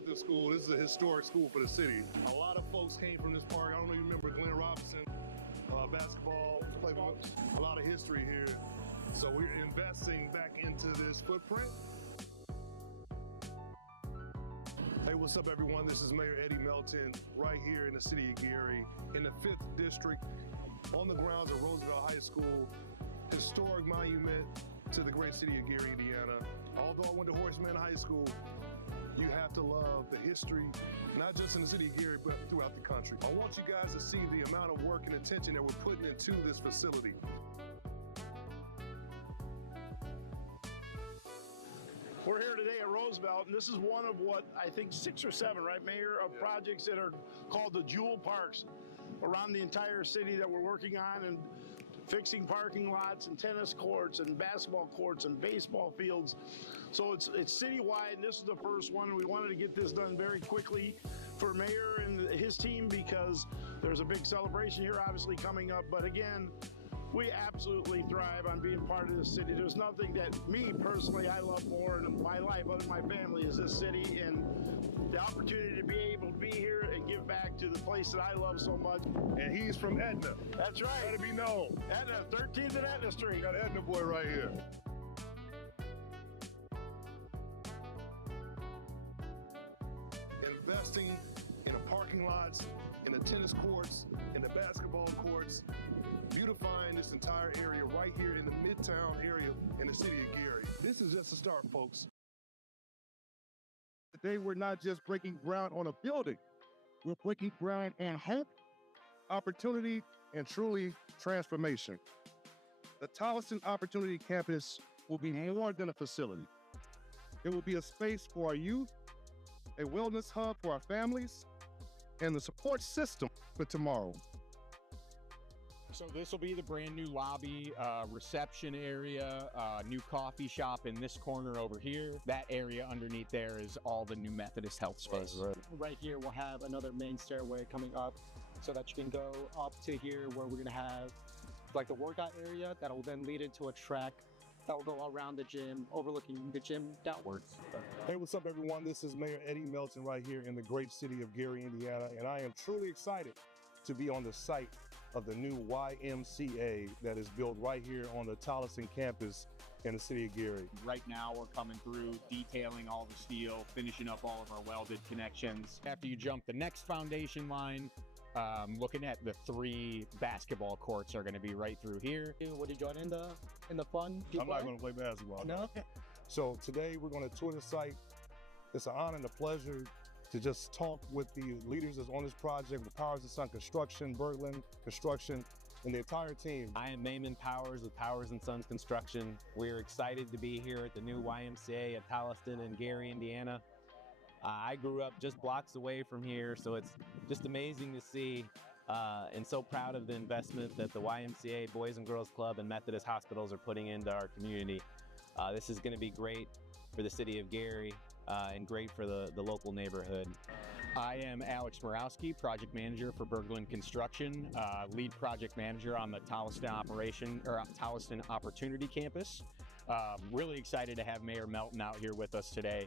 about this school. This is a historic school for the city. A lot of folks came from this park. I don't know if you remember Glenn Robinson, basketball, a lot of history here. So we're investing back into this footprint. Hey, what's up everyone? This is Mayor Eddie Melton right here in the city of Gary in the 5th District on the grounds of Roosevelt High School, historic monument to the great city of Gary, Indiana. Although I went to Horseman High School, you have to love the history, not just in the city of Gary, but throughout the country. I want you guys to see the amount of work and attention that we're putting into this facility. We're here today at Roosevelt, and this is one of what I think 6 or 7, right, Mayor, of projects that are called the Jewel Parks around the entire city that we're working on, and fixing parking lots and tennis courts and basketball courts and baseball fields. So it's citywide, and this is the first one. We wanted to get this done very quickly for Mayor and his team because there's a big celebration here obviously coming up. But again, we absolutely thrive on being part of this city. There's nothing that me personally I love more in my life other than my family is this city, and the opportunity to be able to be here and give back to the place that I love so much. And he's from Etna. That's right. Gotta be known. Etna, 13th and Etna Street. Got an Etna boy right here. Investing in the parking lots, in the tennis courts, in the basketball courts, beautifying this entire area right here in the Midtown area in the city of Gary. This is just a start, folks. Today, we're not just breaking ground on a building. We're breaking ground on hope, opportunity, and truly transformation. The Tolleson Opportunity Campus will be more than a facility. It will be a space for our youth, a wellness hub for our families, and the support system for tomorrow. So this will be the brand new lobby, reception area, new coffee shop in this corner over here. That area underneath there is all the new Methodist Health space. Right here we'll have another main stairway coming up so that you can go up to here where we're gonna have like the workout area that will then lead into a track that will go around the gym, overlooking the gym downwards. Hey, what's up everyone? This is Mayor Eddie Melton right here in the great city of Gary, Indiana, and I am truly excited to be on the site of the new YMCA that is built right here on the Tolleson campus in the city of Gary. Right now we're coming through, detailing all the steel, finishing up all of our welded connections. After you jump the next foundation line, looking at the 3 basketball courts are going to be right through here. Would you join in the fun? I'm not going to play basketball. No? So today we're going to tour the site. It's an honor and a pleasure to just talk with the leaders that's on this project, with Powers & Son Construction, Berglund Construction, and the entire team. I am Maimon Powers with Powers & Sons Construction. We're excited to be here at the new YMCA at Tolleson in Gary, Indiana. I grew up just blocks away from here, so it's just amazing to see and so proud of the investment that the YMCA, Boys and Girls Club, and Methodist Hospitals are putting into our community. This is going to be great for the city of Gary and great for the local neighborhood. I am Alex Morawski, project manager for Berglund Construction, lead project manager on the Tolleson Opportunity Campus. Really excited to have Mayor Melton out here with us today.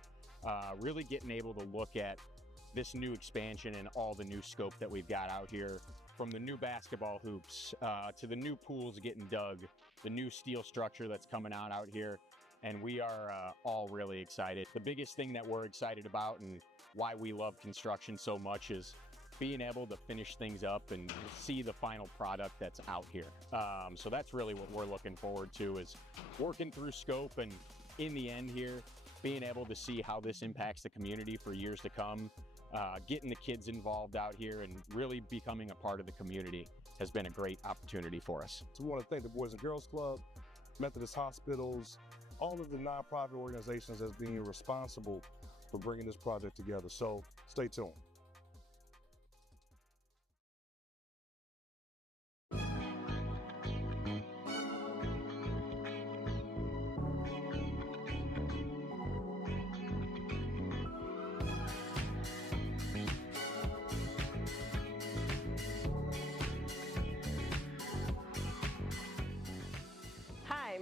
Really getting able to look at this new expansion and all the new scope that we've got out here, from the new basketball hoops to the new pools getting dug, the new steel structure that's coming out here. And we are all really excited. The biggest thing that we're excited about and why we love construction so much is being able to finish things up and see the final product that's out here. So that's really what we're looking forward to, is working through scope and in the end here, being able to see how this impacts the community for years to come. Getting the kids involved out here and really becoming a part of the community has been a great opportunity for us. So we want to thank the Boys and Girls Club, Methodist Hospitals, all of the nonprofit organizations that's being responsible for bringing this project together. So stay tuned.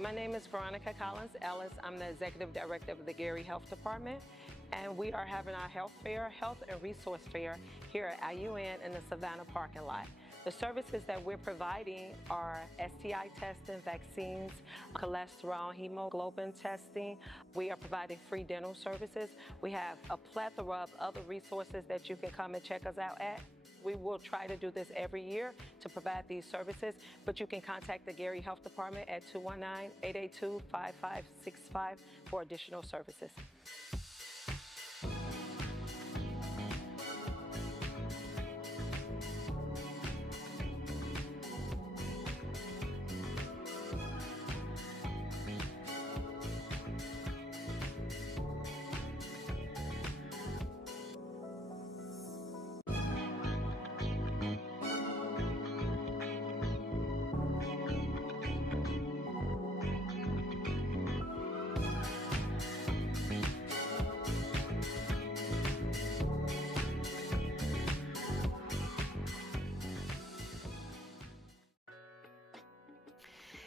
My name is Veronica Collins Ellis. I'm the Executive Director of the Gary Health Department. and we are having our health and resource fair here at IUN in the Savannah parking lot. The services that we're providing are STI testing, vaccines, cholesterol, hemoglobin testing. We are providing free dental services. We have a plethora of other resources that you can come and check us out at. We will try to do this every year to provide these services, but you can contact the Gary Health Department at 219-882-5565 for additional services.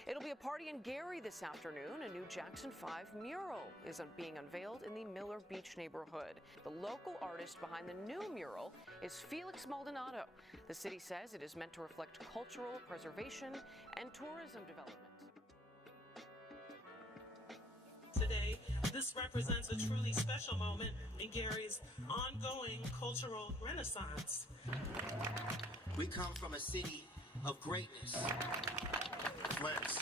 It'll be a party in Gary this afternoon. A new Jackson 5 mural is being unveiled in the Miller Beach neighborhood. The local artist behind the new mural is Felix Maldonado. The city says it is meant to reflect cultural preservation and tourism development. Today, this represents a truly special moment in Gary's ongoing cultural renaissance. We come from a city of greatness. Flex,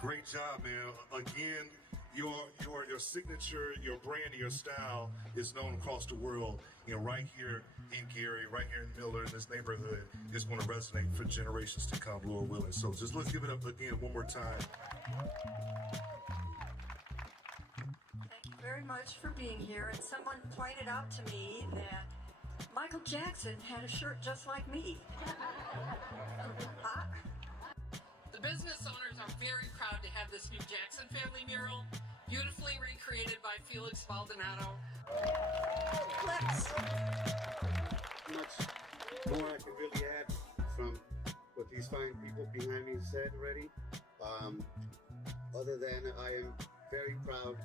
great job, man. Again, your signature, your brand, and your style is known across the world. You know, right here in Gary, right here in Miller, in this neighborhood, is going to resonate for generations to come, Lord willing. So just let's give it up again one more time. Thank you very much for being here. And someone pointed out to me that Michael Jackson had a shirt just like me. The business owners are very proud to have this new Jackson family mural, beautifully recreated by Felix Maldonado. Flex. Much more I can really add from what these fine people behind me said already. Other than I am very proud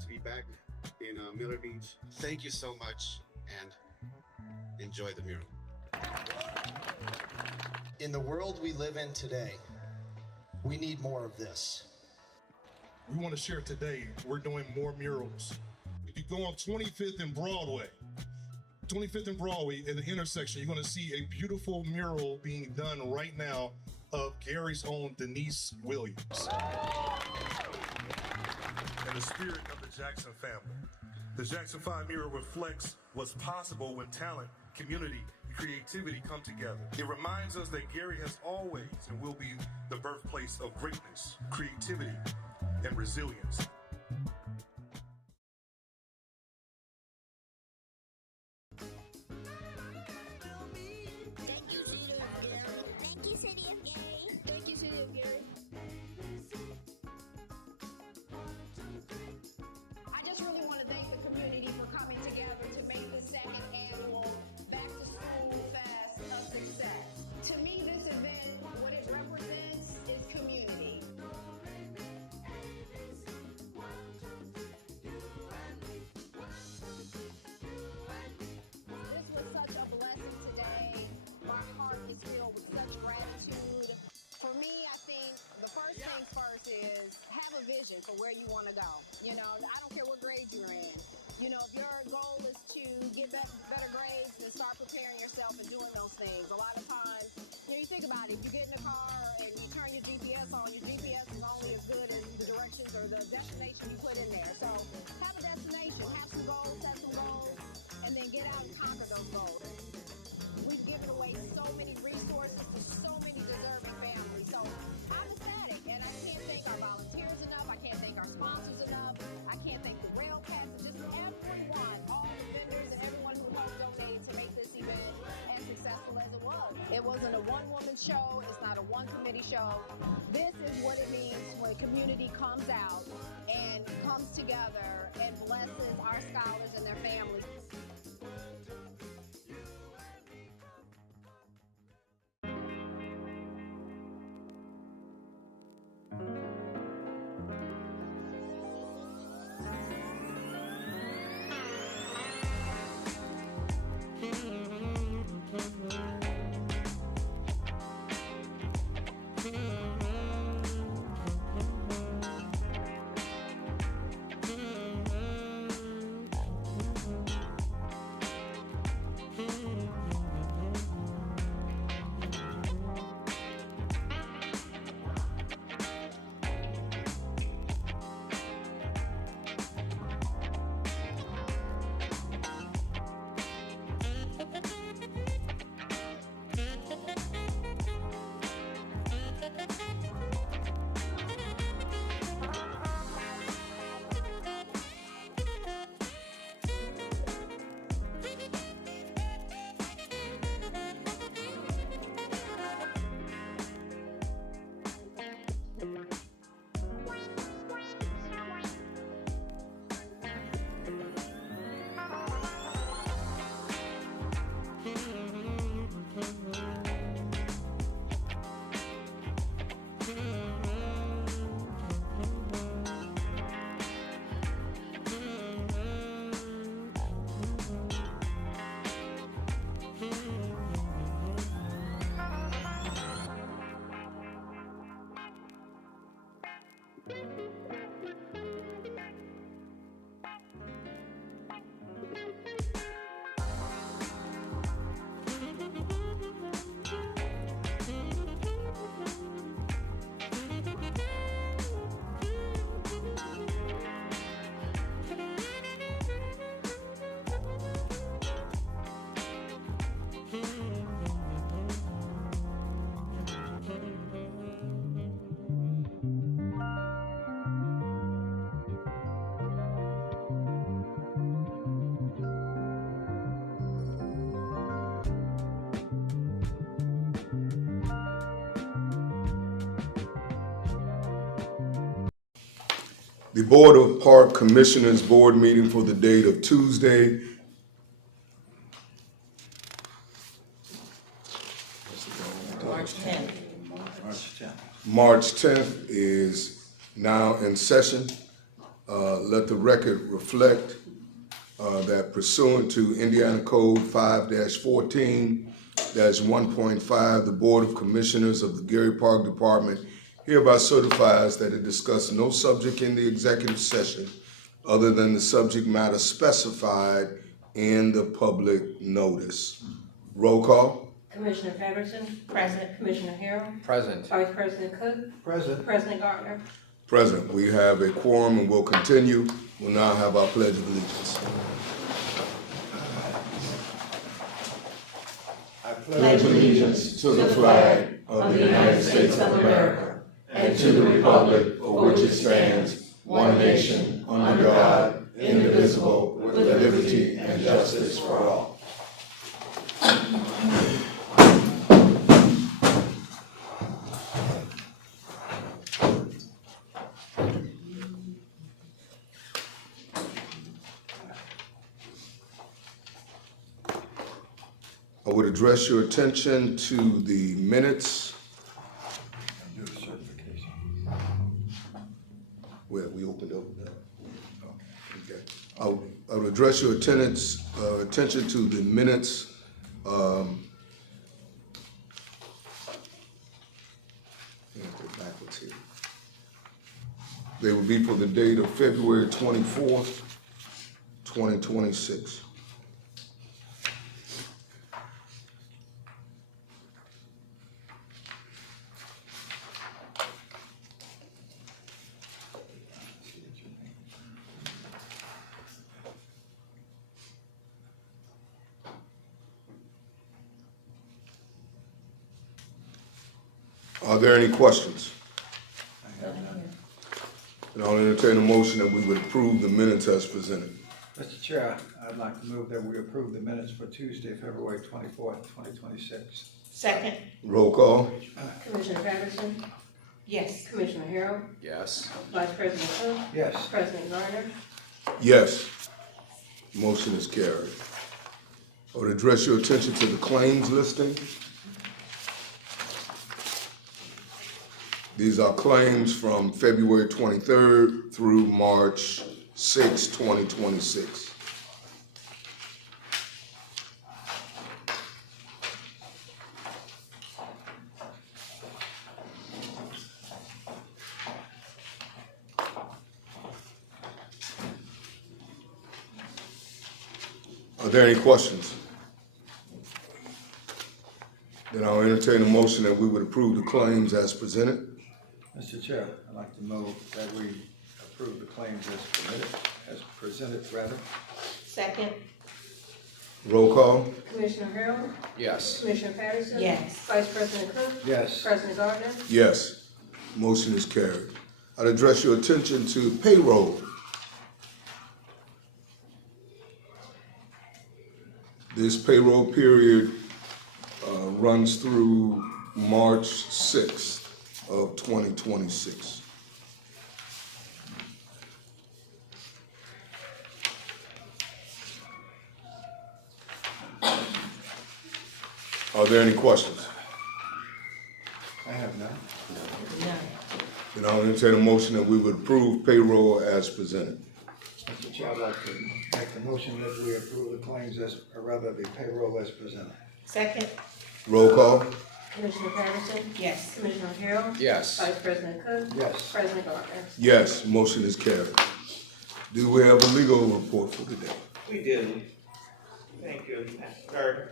to be back in Miller Beach. Thank you so much and enjoy the mural. In the world we live in today, we need more of this. We want to share today, we're doing more murals. If you go on 25th and Broadway, 25th and Broadway at the intersection, you're going to see a beautiful mural being done right now of Gary's own Denise Williams. In the spirit of the Jackson family, the Jackson 5 mural reflects what's possible when talent, community, and creativity come together. It reminds us that Gary has always and will be the birthplace of greatness, creativity, and resilience. Thank you, City of Gary. Thank you, City of Gary. Thank you, City of Gary. I just really want to thank the community for coming together to make the second annual Back to School Fest a success. To me, this event, what it represents is community. This was such a blessing today. My heart is filled with such gratitude. For me, I think the first things first is have a vision for where you want to go. You know, I don't care what grade you're in. You know, if your goal is to get better grades, then start preparing yourself and doing those things. A lot of times, you know, you think about it, if you get in a car and you turn your GPS on, your GPS is only as good as the directions or the destination you put in there. So have a destination, have some goals, set some goals, and then get out and conquer those goals. We've given away so many resources to so many deserving families. So I'm ecstatic, and I can't thank our volunteers enough. I can't thank our sponsors enough. I can't thank the rail cats, just everyone, all the vendors and everyone who helped donate to make this event as successful as it was. It wasn't a one-woman show. It's not a one-committee show. This is what it means when a community comes out and comes together and blesses our scholars and their families. The Board of Park Commissioners Board meeting for the date of Tuesday, March 10th. March 10th is now in session. Let the record reflect that pursuant to Indiana Code 5-14-1.5, the Board of Commissioners of the Geary Park Department hereby certifies that it discussed no subject in the executive session other than the subject matter specified in the public notice. Roll call. Commissioner Patterson. Present. Commissioner Harrell. Present. Vice President Cook. Present. President Gardner. Present. We have a quorum and will continue. We'll now have our Pledge of Allegiance. I pledge allegiance to the flag of the United States of America and to the republic for which it stands, one nation, under God, indivisible, with liberty and justice for all. I would address your attention to the minutes. Where we opened up. Okay. I would address your attention to the minutes. Backwards here. They will be for the date of February 24th, 2026. Are there any questions? And I'll entertain a motion that we would approve the minutes as presented. Mr. Chair, I'd like to move that we approve the minutes for Tuesday, February 24th, 2026. Second. Roll call. Commissioner Patterson. Yes. Commissioner Harrell. Yes. Vice President Cook. Yes. President Gardner. Yes. Motion is carried. I would address your attention to the claims listing. These are claims from February 23rd through March 6, 2026. Are there any questions? Then I'll entertain a motion that we would approve the claims as presented. Mr. Chair, I'd like to move that we approve the claims as presented. Second. Roll call. Commissioner Harrell. Yes. Commissioner Patterson. Yes. Vice President Cook. Yes. President Gardner. Yes. Motion is carried. I'd address your attention to payroll. This payroll period runs through March 6th of 2026. Are there any questions? I have none. Then I'll entertain a motion that we would approve payroll as presented. Mr. Chair, I'd like to make the motion that we approve the claims the payroll as presented. Second. Roll call. Commissioner Patterson? Yes. Commissioner Harrell? Yes. Vice President Cook? Yes. President Gardner? Yes, motion is carried. Do we have a legal report for today? We do. Thank you, Mr. Gardner.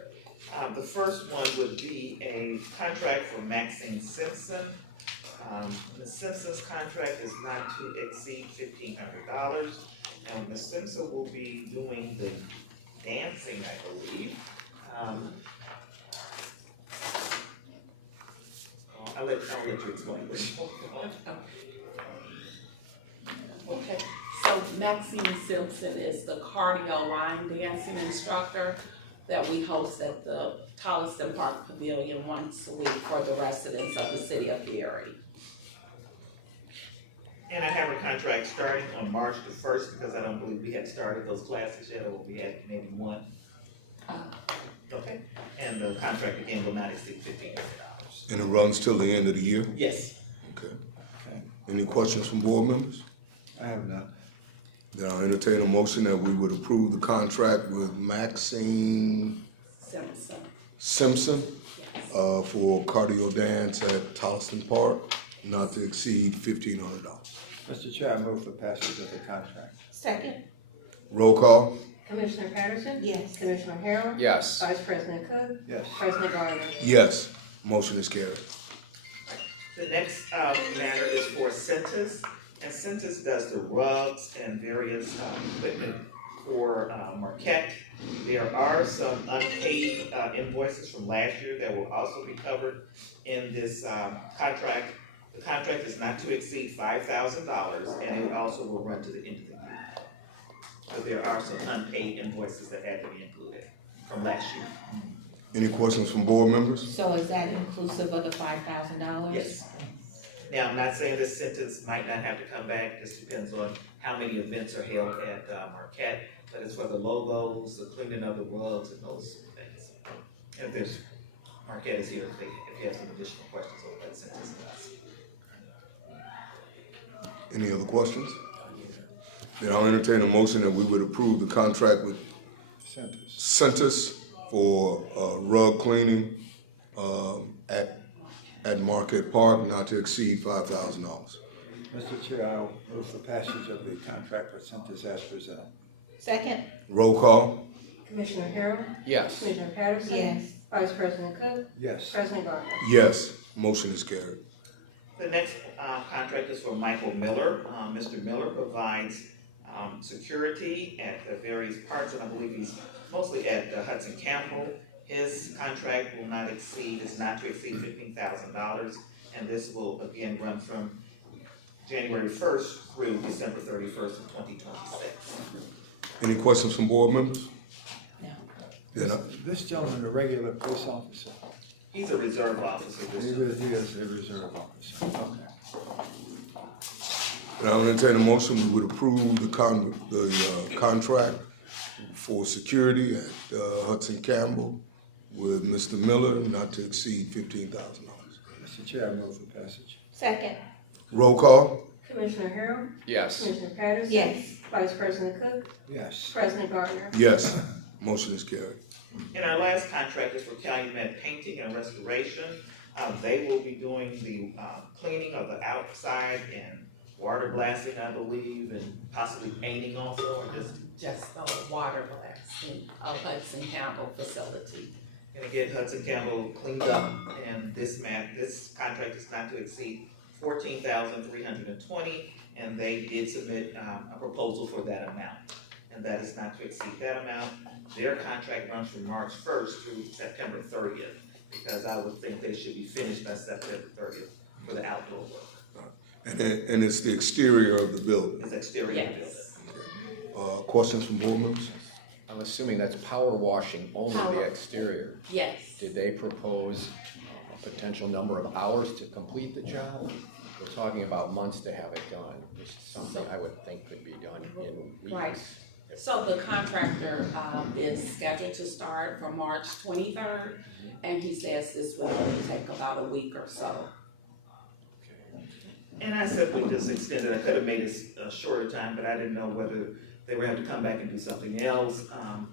The first one would be a contract for Maxine Simpson. The Simpson's contract is not to exceed $1,500, and Ms. Simpson will be doing the dancing, I believe. I'll let you explain what you want. Okay, so Maxine Simpson is the cardio line dancing instructor that we host at the Tolliston Park Pavilion once a week for the residents of the city of Gary. And I have her contract starting on March the 1st because I don't believe we had started those classes yet, or we had maybe one. Okay, and the contract again will not exceed $1,500. And it runs till the end of the year? Yes. Okay. Any questions from board members? I have none. Then I'll entertain a motion that we would approve the contract with Maxine Simpson for cardio dance at Tolliston Park, not to exceed $1,500. Mr. Chair, I move for passage of the contract. Second. Roll call? Commissioner Patterson? Yes. Commissioner Harrell? Yes. Vice President Cook? Yes. President Gardner? Yes, motion is carried. The next matter is for Centus, and Centus does the rugs and various equipment for Marquette. There are some unpaid invoices from last year that will also be covered in this contract. The contract is not to exceed $5,000, and it also will run to the end of the year. So there are some unpaid invoices that have to be included from last year. Any questions from board members? So is that inclusive of the $5,000? Yes. Now, I'm not saying this sentence might not have to come back. This depends on how many events are held at Marquette. But it's for the logos, the cleaning of the rugs, and those things. And if there's, Marquette is here if you have some additional questions on that sentence. Any other questions? Then I'll entertain a motion that we would approve the contract with Centus for rug cleaning at Marquette Park, not to exceed $5,000. Mr. Chair, I'll move for passage of the contract for Centus as presented. Second. Roll call? Commissioner Harrell? Yes. Commissioner Patterson? Yes. Vice President Cook? Yes. President Gardner? Yes, motion is carried. The next contract is for Michael Miller. Mr. Miller provides security at the various parts, and I believe he's mostly at Hudson Campbell. His contract will not exceed, is not to exceed $15,000, and this will again run from January 1st through December 31st of 2026. Any questions from board members? No. This gentleman, a regular police officer? He's a reserve officer. He is a reserve officer. Okay. And I'll entertain a motion, we would approve the contract for security at Hudson Campbell with Mr. Miller, not to exceed $15,000. Mr. Chair, I move for passage. Second. Roll call? Commissioner Harrell? Yes. Commissioner Patterson? Yes. Vice President Cook? Yes. President Gardner? Yes, motion is carried. And our last contract is for Calumet Painting and Restoration. They will be doing the cleaning of the outside and water blasting, I believe, and possibly painting also, or just the water blasting of Hudson Campbell facility. gonna get Hudson Campbell cleaned up, and this contract is not to exceed $14,320, and they did submit a proposal for that amount, and that is not to exceed that amount. Their contract runs from March 1st through September 30th, because I would think they should be finished by September 30th for the outdoor work. And it's the exterior of the building. It's exterior of the building. Questions from board members? I'm assuming that's power washing only the exterior. Yes. Did they propose a potential number of hours to complete the job? We're talking about months to have it done. This is something I would think could be done in weeks. Right. So the contractor is scheduled to start for March 23rd, and he says this will only take about a week or so. And I simply just extended, I could have made it a shorter time, but I didn't know whether they would have to come back and do something else,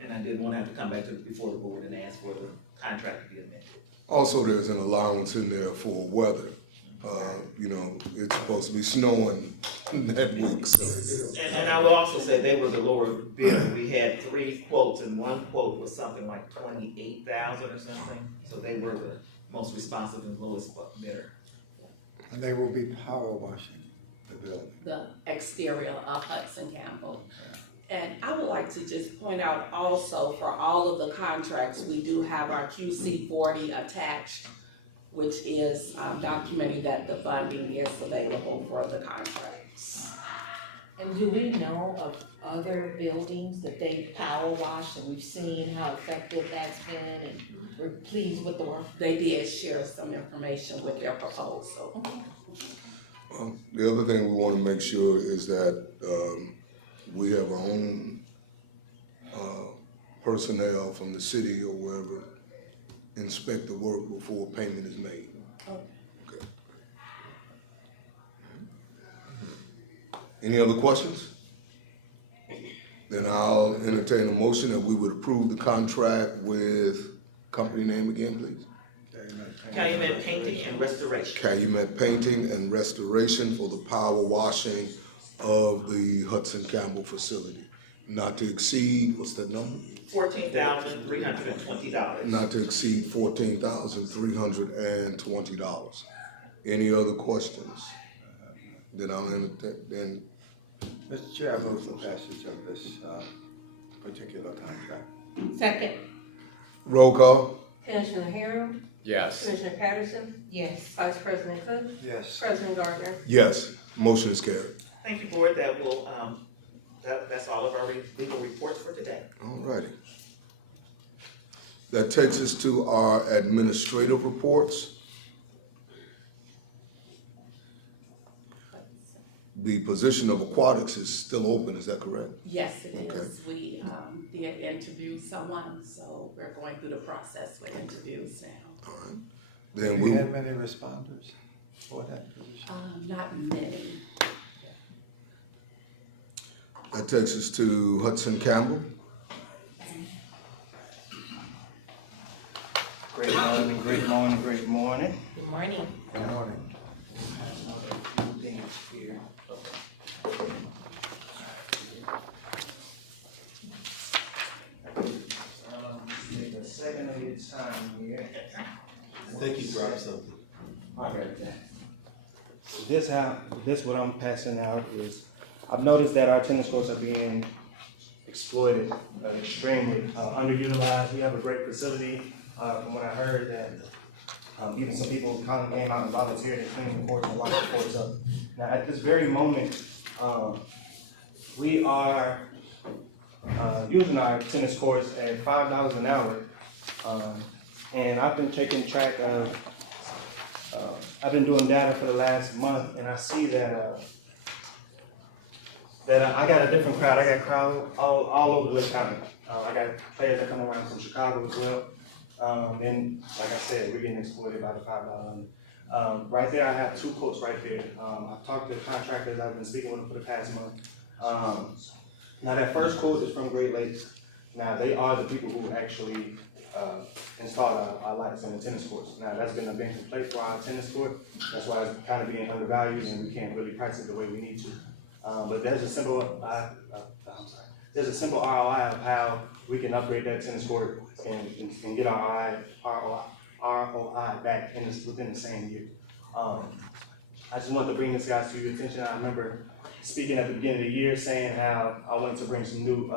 and I didn't want to have to come back before the board and ask for the contract to be amended. Also, there's an allowance in there for weather. You know, it's supposed to be snowing that week, so. And I will also say they were the lower bidder. We had 3 quotes, and 1 quote was something like 28,000 or something. So they were the most responsive and lowest bidder. And they will be power washing the building. The exterior of Hudson Campbell. And I would like to just point out also, for all of the contracts, we do have our QC 40 attached, which is documenting that the funding is available for the contracts. And do we know of other buildings that they power wash, and we've seen how effective that's been, and we're pleased with the work? They did share some information with their proposal. The other thing we want to make sure is that we have our own personnel from the city or wherever inspect the work before payment is made. Okay. Any other questions? Then I'll entertain a motion that we would approve the contract with, company name again, please? Calumet Painting and Restoration. Calumet Painting and Restoration for the power washing of the Hudson Campbell facility. Not to exceed, what's that number? $14,320. Not to exceed $14,320. Any other questions? Then I'll entertain. Mr. Chair, I vote for passage of this particular contract. Second. Roll call. Commissioner Harrell? Yes. Commissioner Patterson? Yes. Vice President Cook? Yes. President Gardner? Yes. Motion is carried. Thank you, Board. That will, that's all of our legal reports for today. All righty. That takes us to our administrative reports. The position of aquatics is still open, is that correct? Yes, it is. Okay. We did interview someone, so we're going through the process with interviews now. All right. Do Then we have many responders for that position? Not many. That takes us to Hudson Campbell. Great morning, great morning, great morning. Good morning. Good morning. Take a second of your time here. I think you dropped something. Okay. This what I'm passing out is, I've noticed that our tennis courts are being exploited extremely, underutilized. We have a great facility. From what I heard, that even some people came out and volunteered to clean the courts and lock the courts up. Now, at this very moment, we are using our tennis courts at $5 an hour, and I've been taking track of. I've been doing data for the last month, and I see that I got a different crowd. I got crowd all over Lake County. I got players that come around from Chicago as well. And like I said, we're getting exploited by the $5. Right there, I have 2 quotes right there. I've talked to contractors. I've been speaking with them for the past month. Now that first quote is from Great Lakes. Now they are the people who actually installed our lights in the tennis courts. Now that's been a big complaint for our tennis court. That's why it's kind of being undervalued, and we can't really price it the way we need to. But there's a simple, there's a simple ROI of how we can upgrade that tennis court and get our ROI back within the same year. I just wanted to bring this guys to your attention. I remember speaking at the beginning of the year saying how I wanted to bring some new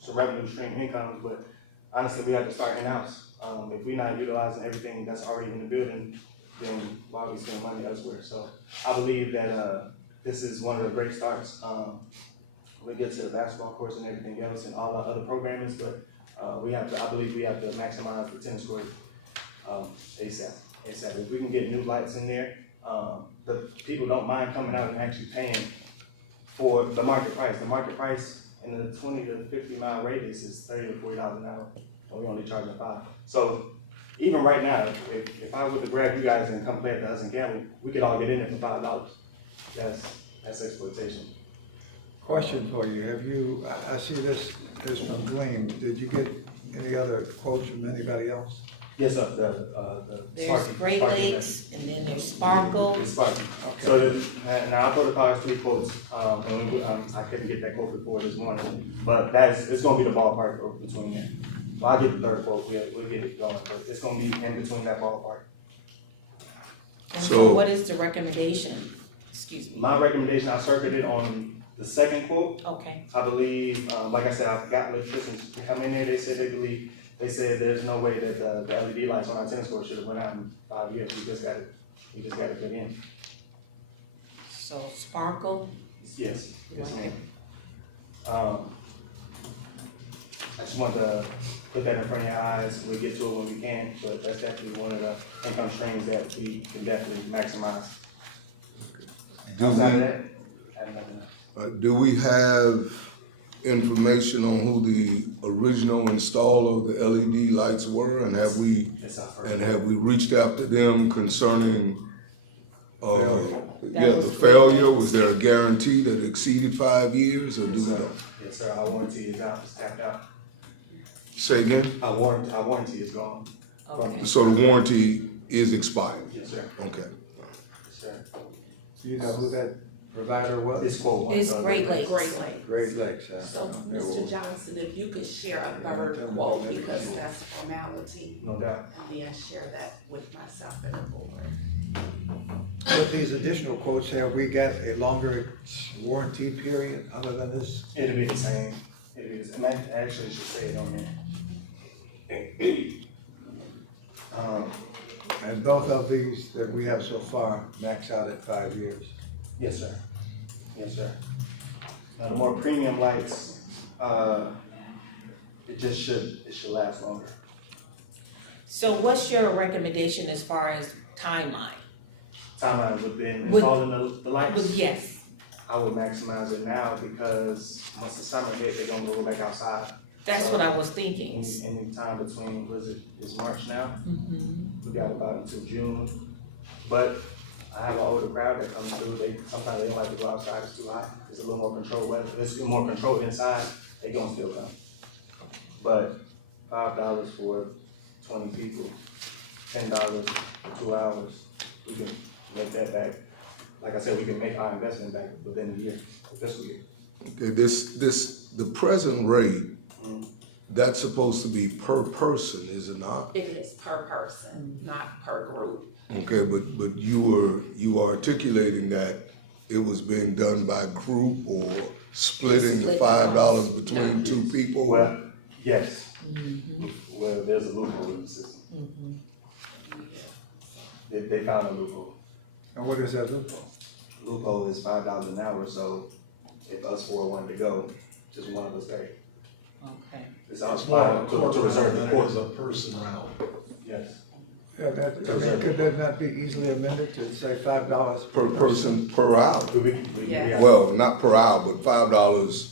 some revenue stream incomes, but honestly, we have to start in-house. If we're not utilizing everything that's already in the building, then why are we spending money elsewhere? So I believe that this is one of the great starts. We get to the basketball course and everything else and all our other programmings, but I believe we have to maximize the tennis court ASAP. If we can get new lights in there, the people don't mind coming out and actually paying for the market price. The market price in the 20 to 50 mile radius is $30 to $40 an hour, and we're only charging $5. So even right now, if I were to grab you guys and come play at the Hudson Campbell, we could all get in there for $5. That's exploitation. Question for you, I see this from Gleam. Did you get any other quotes from anybody else? Yes, sir, the There's Sparky. Great Sparky Lakes, and then there's Sparkle. It's Sparky. So now I put across 3 quotes, and I couldn't get that quote before this morning, but it's gonna be the ballpark between there. Well, I'll get the 3rd quote, we'll get it going, but it's gonna be in between that ballpark. And so what is the recommendation? Excuse me. My recommendation, I circled it on the 2nd quote. Okay. I believe, like I said, I've got electricians to come in there, they said there's no way that the LED lights on our tennis court should have went out in 5 years, we just got it put in. So Sparkle? Yes, yes ma'am. I just want to put that in front of your eyes, we'll get to it when we can, but that's definitely one of the income streams that we can definitely maximize. Outside of that, I have nothing else. Do we have information on who the original installer of the LED lights were, and have we reached out to them concerning the failure? Was there a guarantee that exceeded 5 years, or do we know? Yes, sir. Our warranty is out. It's tapped out. Say again? Our warranty is gone. Okay. So the warranty is expired? Yes, sir. Okay. Yes, sir. Do you know who that provider was? This quote was It's Great Lakes. Great Lakes, So, Mr. Johnson, if you could share a 3rd quote, because that's a formality. No doubt. And then share that with myself and the board. With these additional quotes, have we got a longer warranty period other than this? It'll be the same. It is, and I actually should say it on there. And both of these that we have so far max out at 5 years. Yes, sir. Yes, sir. Now, the more premium lights, it should last longer. So what's your recommendation as far as timeline? Timeline would be installing the lights? Yes. I would maximize it now because once the summer hit, they're gonna go back outside. That's what I was thinking. Any time between, it's March now? Mm-hmm. We got about until June. But I have an older crowd that comes through, sometimes they don't like to go outside, it's too hot. It's a little more controlled weather, it's more controlled inside, they gonna still come. But $5 for 20 people, $10 for 2 hours, we can make that back. Like I said, we can make our investment back within a year, fiscal year. Okay, the present rate, that's supposed to be per person, is it not? It is per person, not per group. Okay, but you were articulating that it was being done by group or splitting the $5 between 2 people? Well, yes. Well, there's a loophole in the system. They found a loophole. And what is that loophole? Loophole is $5 an hour, so if us 4 wanted to go, just one of us pay. Okay. It's our spot to reserve the court. As a person round. Yes. Yeah, could that not be easily amended to say $5 Per person, per hour? Yeah. Well, not per hour, but $5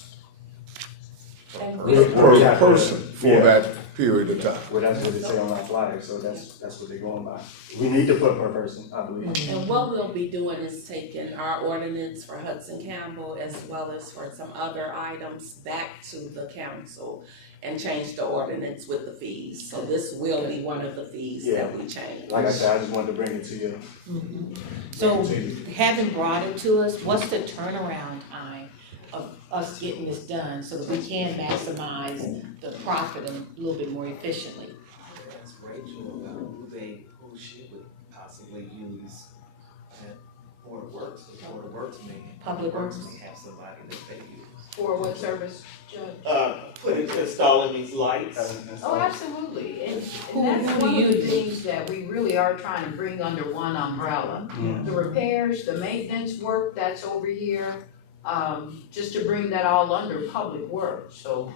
per per person for that period of time. Well, that's what they say on our flyer, so that's what they're going by. We need to put per person, I believe. And what we'll be doing is taking our ordinance for Hudson Campbell as well as for some other items back to the council and change the ordinance with the fees. So this will be one of the fees that we change. Like I said, I just wanted to bring it to you. So having brought it to us, what's the turnaround time of us getting this done so that we can maximize the profit a little bit more efficiently? That's Rachel about who she would possibly use at Board of Works. The Board of Works Public Works may have somebody that they use. For what service, Judge? Installing these lights. Oh, absolutely. And Who that's do one you of the use? things that we really are trying to bring under one umbrella. The repairs, the maintenance work that's over here, just to bring that all under public works. So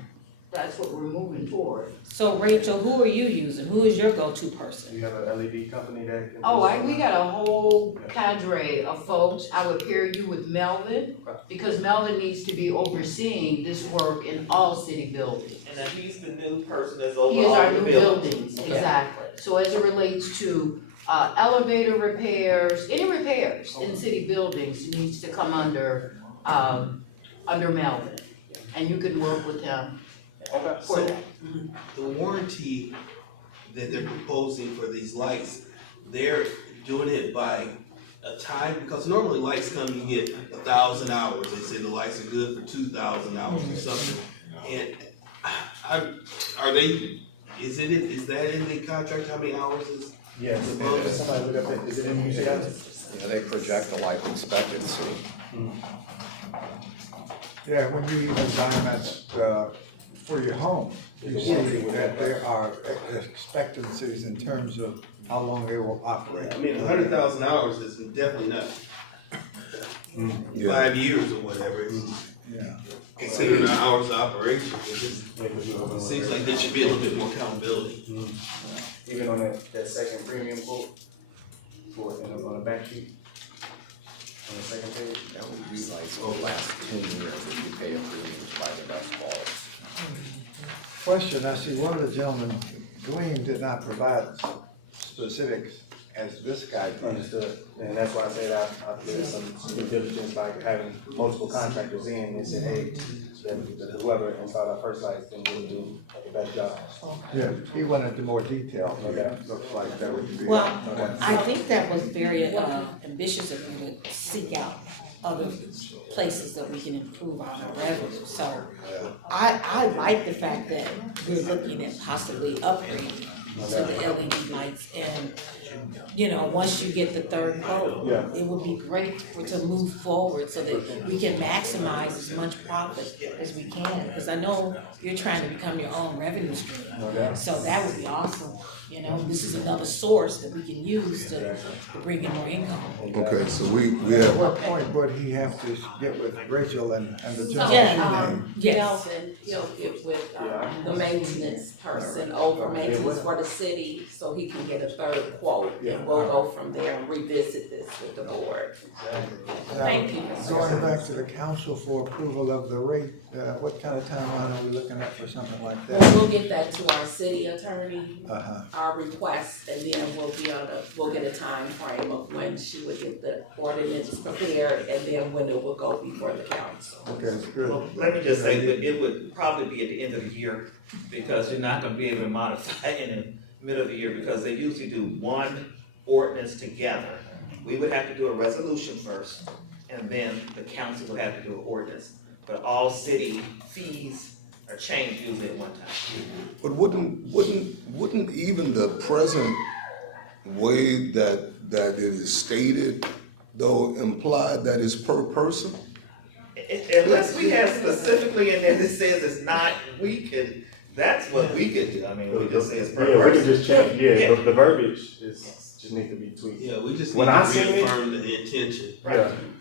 that's what we're moving toward. So Rachel, who are you using? Who is your go-to person? You have an LED company that can. Oh, we got a whole cadre of folks. I would pair you with Melvin, because Melvin needs to be overseeing this work in all city buildings. And then he's the new person that's over He is all our the new buildings. buildings, exactly. So as it relates to elevator repairs, any repairs in city buildings needs to come under Melvin. And you can work with him for So that. the warranty that they're proposing for these lights, they're doing it by a time, because normally lights come, you get 1,000 hours. They say the lights are good for 2,000 hours or something. And is that in the contract? How many hours is? Yes, somebody look up that, is it in the Yeah, they project the life expectancy. Yeah, when you even diamonds for your home, you see that there are expectancies in terms of how long they will operate. I mean, 100,000 hours is definitely not 5 years or whatever. It's considering the hours of operation. It seems like there should be a little bit more accountability. Even on that second premium quote, on the back sheet, on the second page. That would be like the last 10 years if you pay a premium by the best balls. Question, I see one of the gentlemen, Dwayne did not provide specifics as this guy did. Understood, and that's why I said I did some due diligence by having multiple contractors in and said, hey, that whoever installed our first lights then will do the best job. Yeah, he went into more detail, so that looks like that would be. Well, I think that was very ambitious of you to seek out other places that we can improve on our revenue. So I like the fact that we're looking at possibly upgrading to the LED lights, and you know, once you get the third quote, it would be great to move forward so that we can maximize as much profit as we can. Because I know you're trying to become your own revenue stream, so that would be awesome. You know, this is another source that we can use to bring in more income. Okay, so we At have. what point would he have to get with Rachel and the gentleman? Delvin, he'll get with the maintenance person over maintenance for the city, so he can get a third quote, and we'll go from there and revisit this with the board. Thank you, Mr. Going back to the council for approval of the rate, what kind of timeline are we looking at for something like that? We'll get that to our city attorney, our request, and then we'll get a time frame of when she would get the ordinance prepared, and then when it will go before the council. Okay, good. Well, let me just say that it would probably be at the end of the year, because you're not gonna be able to modify it in the middle of the year, because they usually do one ordinance together. We would have to do a resolution first, and then the council would have to do an ordinance. But all city fees are changed usually at one time. But wouldn't even the present way that it is stated, though, imply that it's per person? Unless we have specifically in there that says it's not, that's what we could do. I mean, we just say it's per person. Yeah, we can just change, the verbiage just needs to be tweaked. Yeah, we just When need I to seen it- reaffirm the intention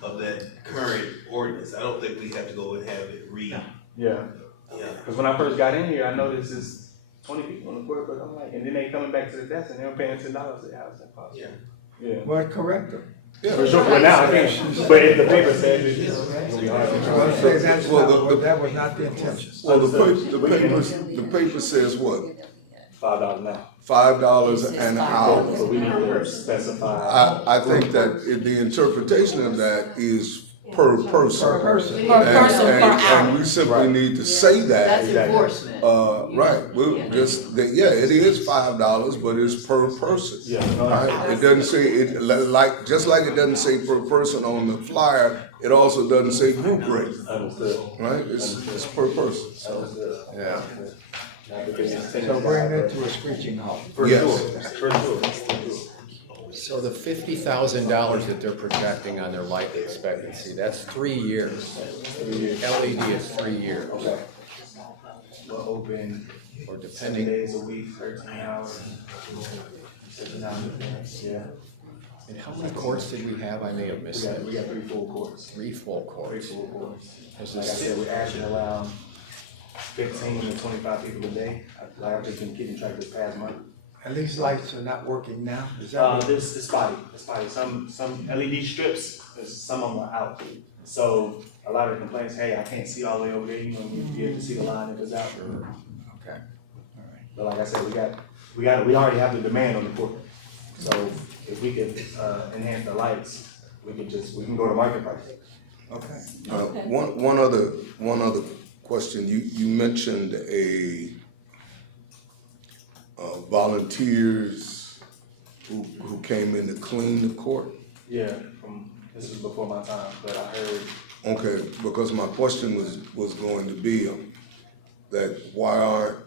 of that current ordinance. I don't think we have to go and have it read. Yeah. Because when I first got in here, I noticed there's 20 people on the board, but I'm like, and then they coming back to the desk and they're paying $10. I said, how is that possible? Yeah. Well, correct them. Yeah, for sure. Well, now I can't. But if the paper says it's gonna be hard to Well, say that's not, that was not the intention. Well, the paper says what? $5 an hour. $5 an hour. So we need to specify. I think that the interpretation of that is per person. Per person. Per person, per hour. And we simply need to say that. That's enforcement. Right, we'll just, it is $5, but it's per person. Right? It doesn't say, just like it doesn't say per person on the flyer, it also doesn't say group rate. Understood. Right, it's per person, so, Understood. yeah. So bring that to a screeching halt. Yes. For sure. So the $50,000 that they're projecting on their life expectancy, that's 3 years. LED is 3 years. Okay. We're open Or 7 depending, days a week, 13 hours. 7 hours. Yeah. and how many courts did we have? I may have missed that. We got 3 full courts. 3 full courts. 3 full courts. Has Like I this- said, we're averaging around 15 to 25 people a day. I've just been keeping track this past month. And these lights are not working now, is that? This is spotty. It's spotty. Some LED strips, some of them are out. So a lot of the complaints, hey, I can't see all the way over there. You know, you need to be able to see the line if it's out. Okay. But like I said, we already have the demand on the court. So if we could enhance the lights, we can go to market price. Okay. One other question. You mentioned a volunteers who came in to clean the court? Yeah, this is before my time, but I heard. Okay, because my question was going to be that why aren't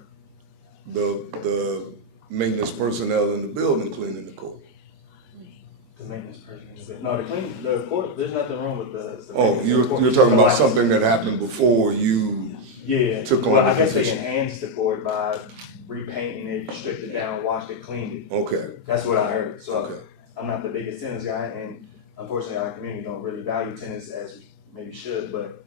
the maintenance personnel in the building cleaning the court? The maintenance person. No, the court, there's nothing wrong with the Oh, you're talking about something that happened before you took on well, the I guess position. they enhanced the court by repainting it, stripped it down, washed it, cleaned it. Okay. That's what I heard. So I'm not the biggest tennis guy, and unfortunately our community don't really value tennis as we maybe should, but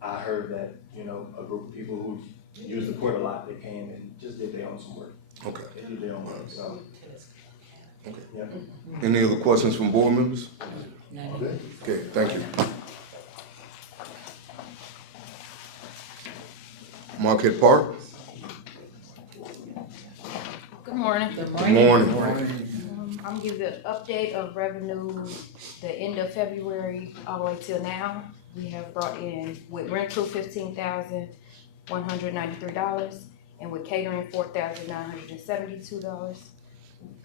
I heard that, you know, a group of people who use the court a lot, they came and just did their own some work. Okay. They did their own work, so. Okay. Yeah. Any other questions from board members? Okay, thank you. Marquette Park? Good morning. Good morning. I'm gonna give you an update of revenue, the end of February all the way till now. We have brought in with rental $15,193 and with catering $4,972.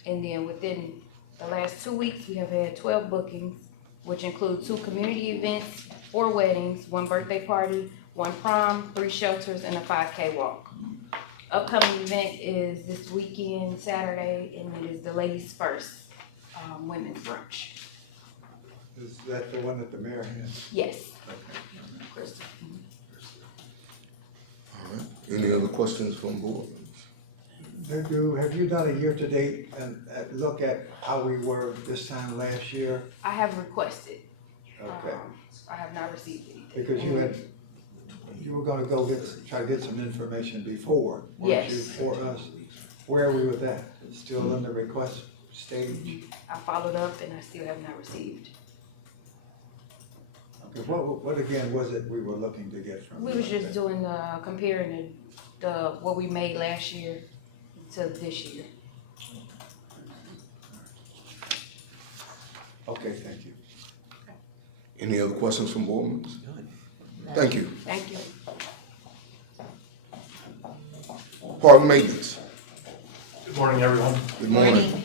And then within the last 2 weeks, we have had 12 bookings, which include 2 community events, 4 weddings, 1 birthday party, 1 prom, 3 shelters, and a 5K walk. Upcoming event is this weekend, Saturday, and it is the Ladies First Women's Brunch. Is that the one that the mayor has? Yes. All right. Any other questions from board? Have you done a year-to-date and look at how we were this time last year? I have requested. Okay. I have not received anything. Because you were gonna go try to get some information before, weren't Yes. you, for us? Where are we with that? It's still in the request stage? I followed up and I still have not received. Okay, what again was it we were looking to get from? We was just doing comparing what we made last year to this year. Okay, thank you. Any other questions from board members? Thank you. Thank you. Park maintenance. Good morning, everyone. Good morning.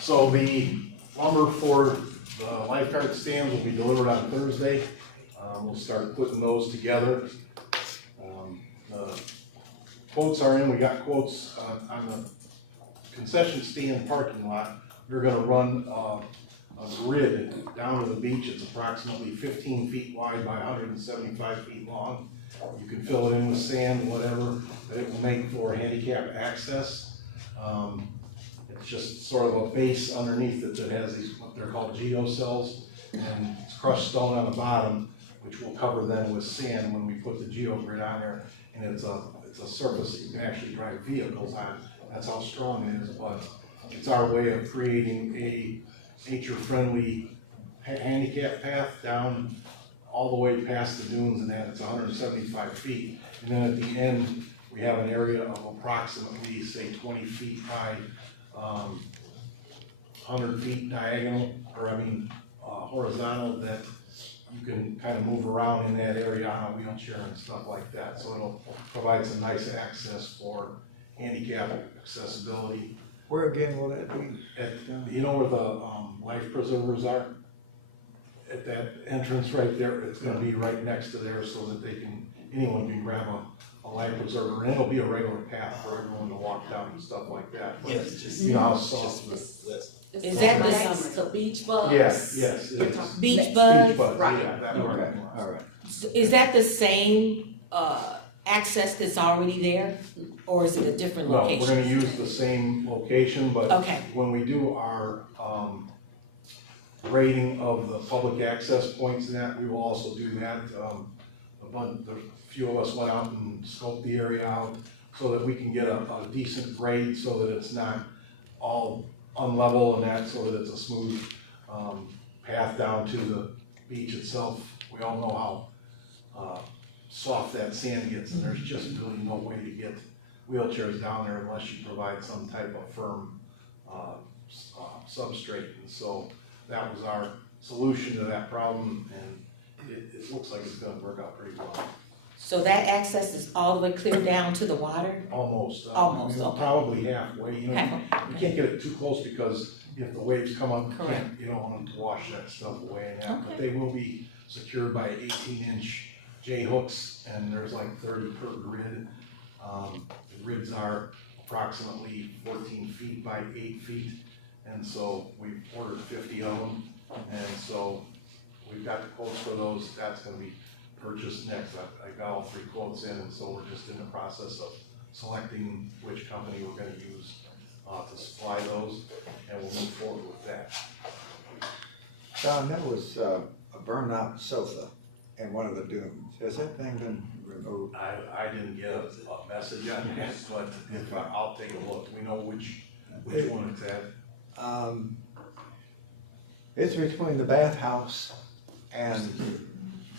So the lumber for the lifeguard stands will be delivered on Thursday. We'll start putting those together. The quotes are in. We got quotes on the concession stand parking lot. We're gonna run a grid down to the beach. It's approximately 15 feet wide by 175 feet long. You can fill it in with sand and whatever, but it will make for handicap access. It's just sort of a base underneath it that has these, what they're called geocells, and it's crushed stone on the bottom, which will cover then with sand when we put the geogrid on there. And it's a surface that you can actually drive vehicles on. That's how strong it is, but it's our way of creating a nature-friendly handicap path down all the way past the dunes, and that it's 175 feet. And then at the end, we have an area of approximately, say, 20 feet high, 100 feet diagonal, or horizontal, that you can kind of move around in that area on a wheelchair and stuff like that. So it'll provide some nice access for handicap accessibility. Where again will that be? You know where the life preservers are? At that entrance right there, it's gonna be right next to there so that anyone can grab a life preserver, and it'll be a regular path for everyone to walk down and stuff like that. But Yes, just- you know how soft Is that the beach bugs? Yes, yes, it is. Beach bugs? Beach bugs, Right. yeah, that part. Okay, all right. Is that the same access that's already there, or is it a different No, location? we're gonna use the same location, but Okay. when we do our rating of the public access points and that, we will also do that. A few of us went out and scoped the area out so that we can get a decent grade so that it's not all unlevel and that, so that it's a smooth path down to the beach itself. We all know how soft that sand gets, and there's just really no way to get wheelchairs down there unless you provide some type of firm substrate. And so that was our solution to that problem, and it looks like it's gonna work out pretty well. So that access is all the way clear down to the water? Almost. Almost, okay. Probably halfway, you know, Halfway, you can't get it too close because if the waves come up, Correct. you don't want them to wash that stuff away and that. But Okay. they will be secured by 18-inch J hooks, and there's like 30 per grid. The grids are approximately 14 feet by 8 feet, and so we've ordered 50 of them, and so we've got the quotes for those. That's gonna be purchased next. I got all 3 quotes in, and so we're just in the process of selecting which company we're gonna use to supply those, and we'll move forward with that. Don, there was a burned out sofa in one of the dunes. Has that thing been removed? I didn't get a message on that, but if I'll take a look. We know which one it's at. It's between the bathhouse and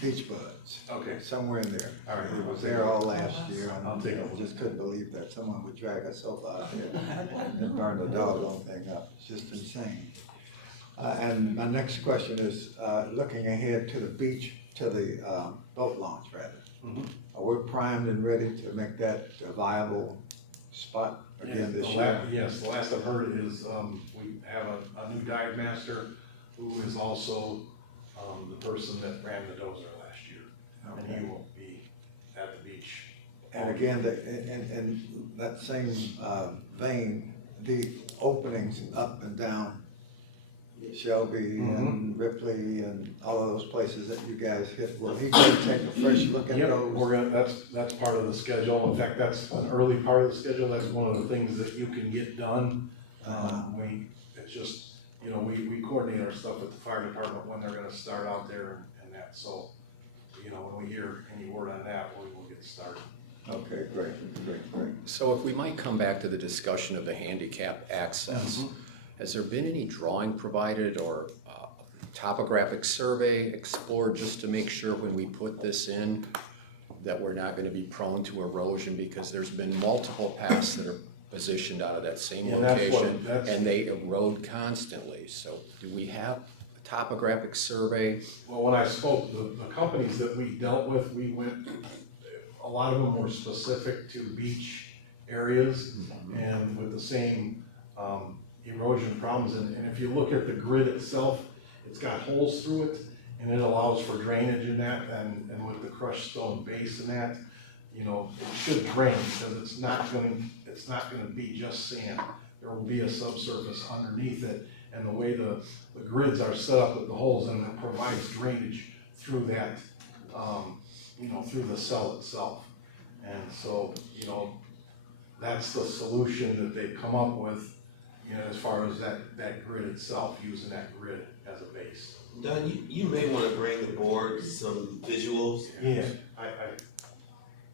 Beach Buds. Okay. Somewhere in there. All right. It was there all last year, and I'll take a I look. just couldn't believe that someone would drag a sofa out there and burn the doggone thing up. It's just insane. And my next question is, looking ahead to the beach, to the boat launch rather. Are we primed and ready to make that a viable spot again this year? Yes, the last I've heard is we have a new dive master who is also the person that ran the dozer last year. And he will be at the beach. And again, in that same vein, the openings up and down Shelby and Ripley and all of those places that you guys hit, will he go take a fresh look at Yeah, those? that's part of the schedule. In fact, that's an early part of the schedule. That's one of the things that you can get done. It's just, you know, we coordinate our stuff with the fire department when they're gonna start out there and that. So, you know, when we hear any word on that, we will get started. Okay, great. So if we might come back to the discussion of the handicap access, has there been any drawing provided or topographic survey explored just to make sure when we put this in that we're not gonna be prone to erosion, because there's been multiple paths that are positioned out of that same Yeah, location and they erode constantly. So do we have a topographic survey? Well, when I spoke, the companies that we dealt with, a lot of them were specific to beach areas and with the same erosion problems. And if you look at the grid itself, it's got holes through it and it allows for drainage in that, and with the crushed stone base in that, you know, it should drain because it's not gonna be just sand. There will be a subsurface underneath it, and the way the grids are set up with the holes, and it provides drainage through that, you know, through the cell itself. And so, you know, that's the solution that they've come up with, you know, as far as that grid itself, using that grid as a base. Don, you may want to bring the board some visuals. Yeah, I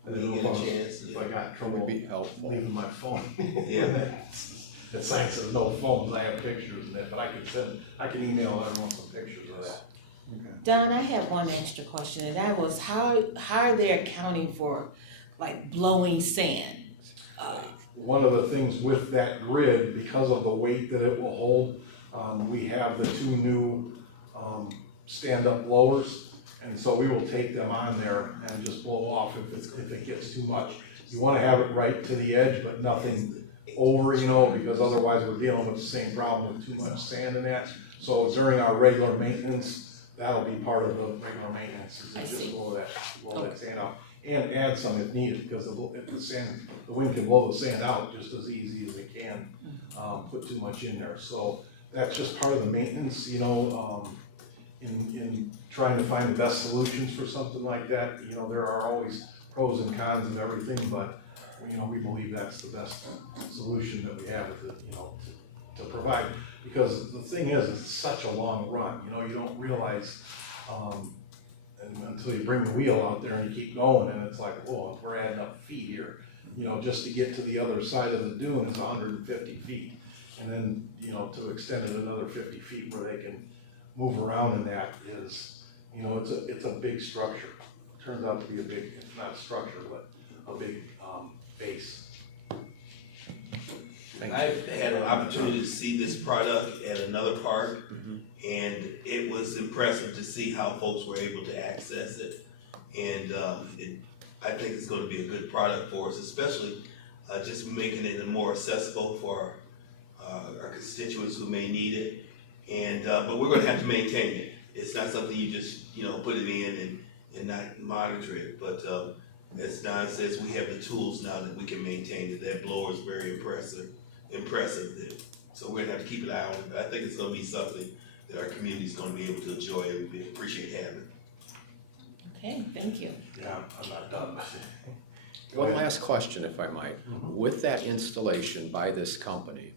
When don't you know get a chance. if I got trouble be helpful. leaving my phone. Yeah. It's nice there's no phones, I have pictures of that, but I can email everyone some pictures of that. Don, I have one extra question, and that was how are they accounting for like blowing sand? One of the things with that grid, because of the weight that it will hold, we have the 2 new stand-up blowers. And so we will take them on there and just blow off if it gets too much. You wanna have it right to the edge, but nothing over, you know, because otherwise we're dealing with the same problem with too much sand in that. So during our regular maintenance, that'll be part of the regular maintenance, is to just blow that sand out. And add some if needed, because the wind can blow the sand out just as easy as it can, put too much in there. So that's just part of the maintenance, you know, in trying to find the best solutions for something like that. You know, there are always pros and cons of everything, but, you know, we believe that's the best solution that we have to provide. Because the thing is, it's such a long run, you know, you don't realize, until you bring the wheel out there and you keep going, and it's like, whoa, we're adding up feet here. You know, just to get to the other side of the dune is 150 feet. And then, you know, to extend it another 50 feet where they can move around in that is, you know, it's a big structure. It turns out to be it's not a structure, but a big base. I've had an opportunity to see this product at another park, and it was impressive to see how folks were able to access it. And I think it's gonna be a good product for us, especially, just making it more accessible for our constituents who may need it. And, but we're gonna have to maintain it. It's not something you just, put it in and not monitor it. But, as Don says, we have the tools now that we can maintain it. That blower is very impressive. So we're gonna have to keep an eye on it. But I think it's gonna be something that our community is gonna be able to enjoy and we appreciate having. Okay, thank you. Yeah, I'm not done. One last question, if I might. With that installation by this company,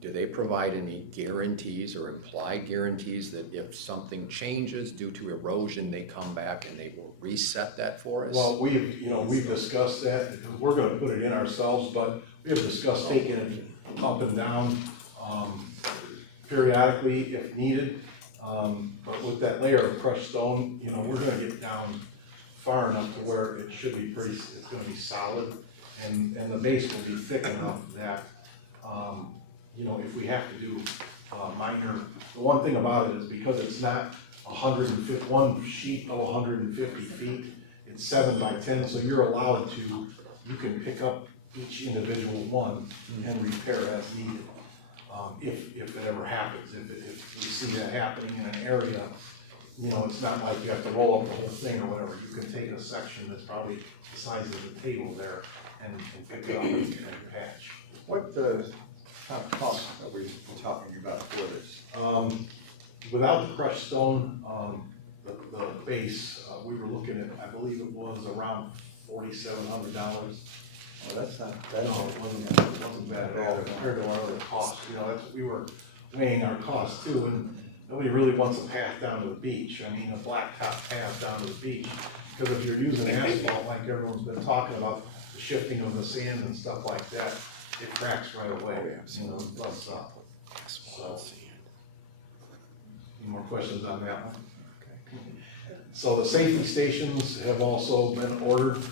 do they provide any guarantees or implied guarantees that if something changes due to erosion, they come back and they will reset that for us? Well, we've discussed that, because we're gonna put it in ourselves, but we have discussed taking it up and down, periodically if needed. But with that layer of crushed stone, we're gonna get down far enough to where it should be it's gonna be solid, and the base will be thick enough that, if we have to do minor, the one thing about it is because it's not 151 sheet of 150 feet, it's 7 by 10, so you're allowed to, you can pick up each individual one and repair as needed. If it ever happens, if we see that happening in an area, it's not like you have to roll up the whole thing or whatever. You can take a section that's probably the size of the table there and pick it up and patch. What kind of cost are we talking about for this? Without the crushed stone, the base, we were looking at, I believe it was around $4,700. Well, that's not bad. No, it wasn't bad at all compared to our other costs. We were weighing our costs too, and nobody really wants a path down to the beach. I mean, a blacktop path down to the beach. Because if you're using asphalt, like everyone's been talking about, the shifting of the sand and stuff like that, it cracks right away. It busts up. So, any more questions on that one? So the safety stations have also been ordered.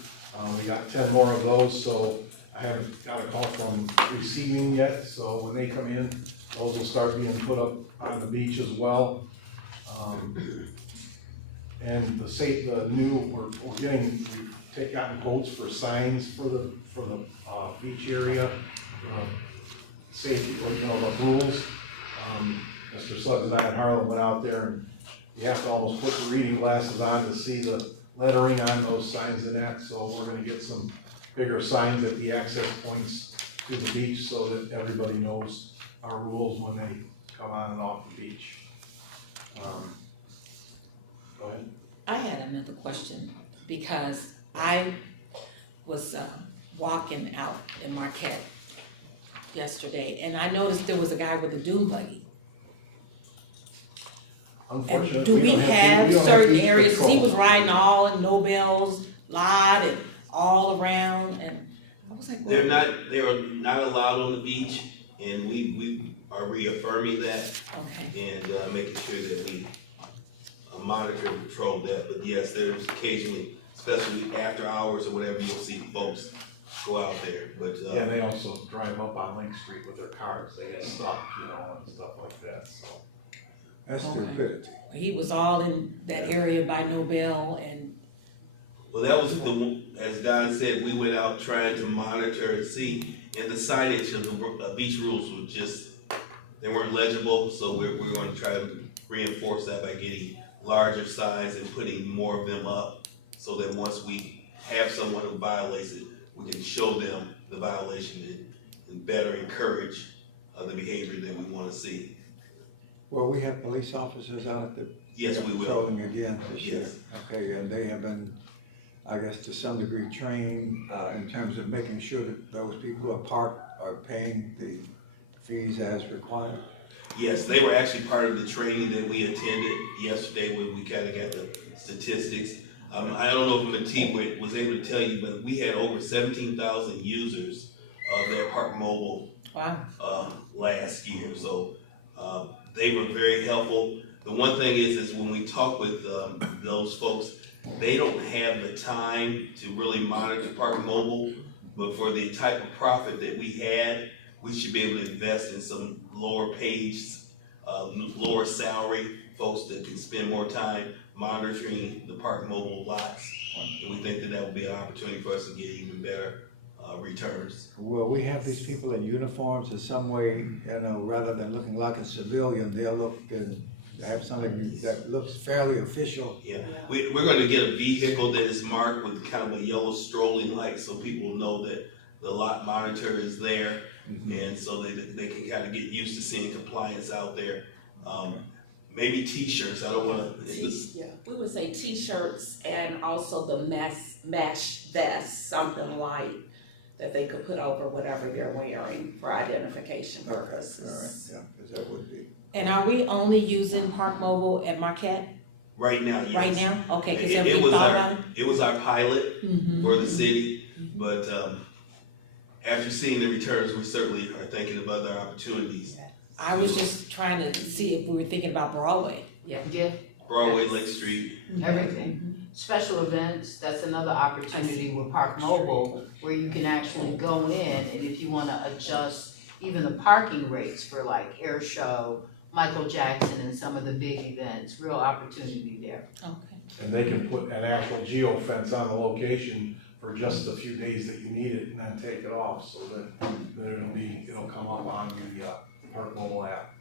We got 10 more of those, so I haven't got a call from receiving yet. So when they come in, those will start being put up on the beach as well. And we've gotten quotes for signs for the beach area, safety, the rules. Mr. Suggs and I and Harlan went out there, and you have to almost put the reading glasses on to see the lettering on those signs and that. So we're gonna get some bigger signs at the access points to the beach so that everybody knows our rules when they come on and off the beach. Go ahead. I had another question, because I was walking out in Marquette yesterday, and I noticed there was a guy with a dune buggy. Unfortunately, do we have certain beach areas? patrol. He was riding all in Nobel's lot and all around, and I was like, They are not allowed on the beach, and we are reaffirming that. Okay. And making sure that we monitor and patrol that. But yes, there's occasionally, especially after hours or whatever, you'll see folks go out there. But yeah, they also drive up on Link Street with their cars. They get stuck, and stuff like that. So that's stupidity. He was all in that area by Nobel, and well, that was as Don said, we went out trying to monitor and see, and the signage of the beach rules were they weren't legible. So we're going to try to reinforce that by getting larger signs and putting more of them up, so that once we have someone who violates it, we can show them the violation and better encourage the behavior that we want to see. Well, we have police officers out at the Yes, we will. patrolling again this year. Yes. Okay, and they have been, I guess, to some degree trained in terms of making sure that those people who are parked are paying the fees as required. Yes, they were actually part of the training that we attended yesterday when we kind of got the statistics. I don't know if Matee was able to tell you, but we had over 17,000 users of their Park Mobile last year. So they were very helpful. The one thing is when we talk with those folks, they don't have the time to really monitor Park Mobile, but for the type of profit that we had, we should be able to invest in some lower salary folks that can spend more time monitoring the park mobile lots. And we think that that would be an opportunity for us to get even better returns. Will we have these people in uniforms in some way, you know, rather than looking like a civilian, they'll look and have something that looks fairly official? Yeah, we're gonna get a vehicle that is marked with kind of a yellow strolling light so people know that the lot monitor is there. And so they can kind of get used to seeing compliance out there. Maybe t-shirts, I don't wanna. Yeah, we would say t-shirts and also the mesh vest, something light that they could put over whatever they're wearing for identification purposes. All right, yeah, 'cause that would be. And are we only using Park Mobile at Marquette? Right now, yes. Right now? Okay, because have It we was thought our, about it? it was our pilot for the city, but after seeing the returns, we certainly are thinking of other opportunities. I was just trying to see if we were thinking about Broadway. Yeah. Broadway, Lake Street. Everything. Special events, that's another opportunity with Park Mobile where you can actually go in and if you wanna adjust even the parking rates for like Air Show, Michael Jackson and some of the big events, real opportunity there. Okay. And they can put an actual geo fence on the location for just a few days that you need it and then take it off so that it'll come up on the Park Mobile app.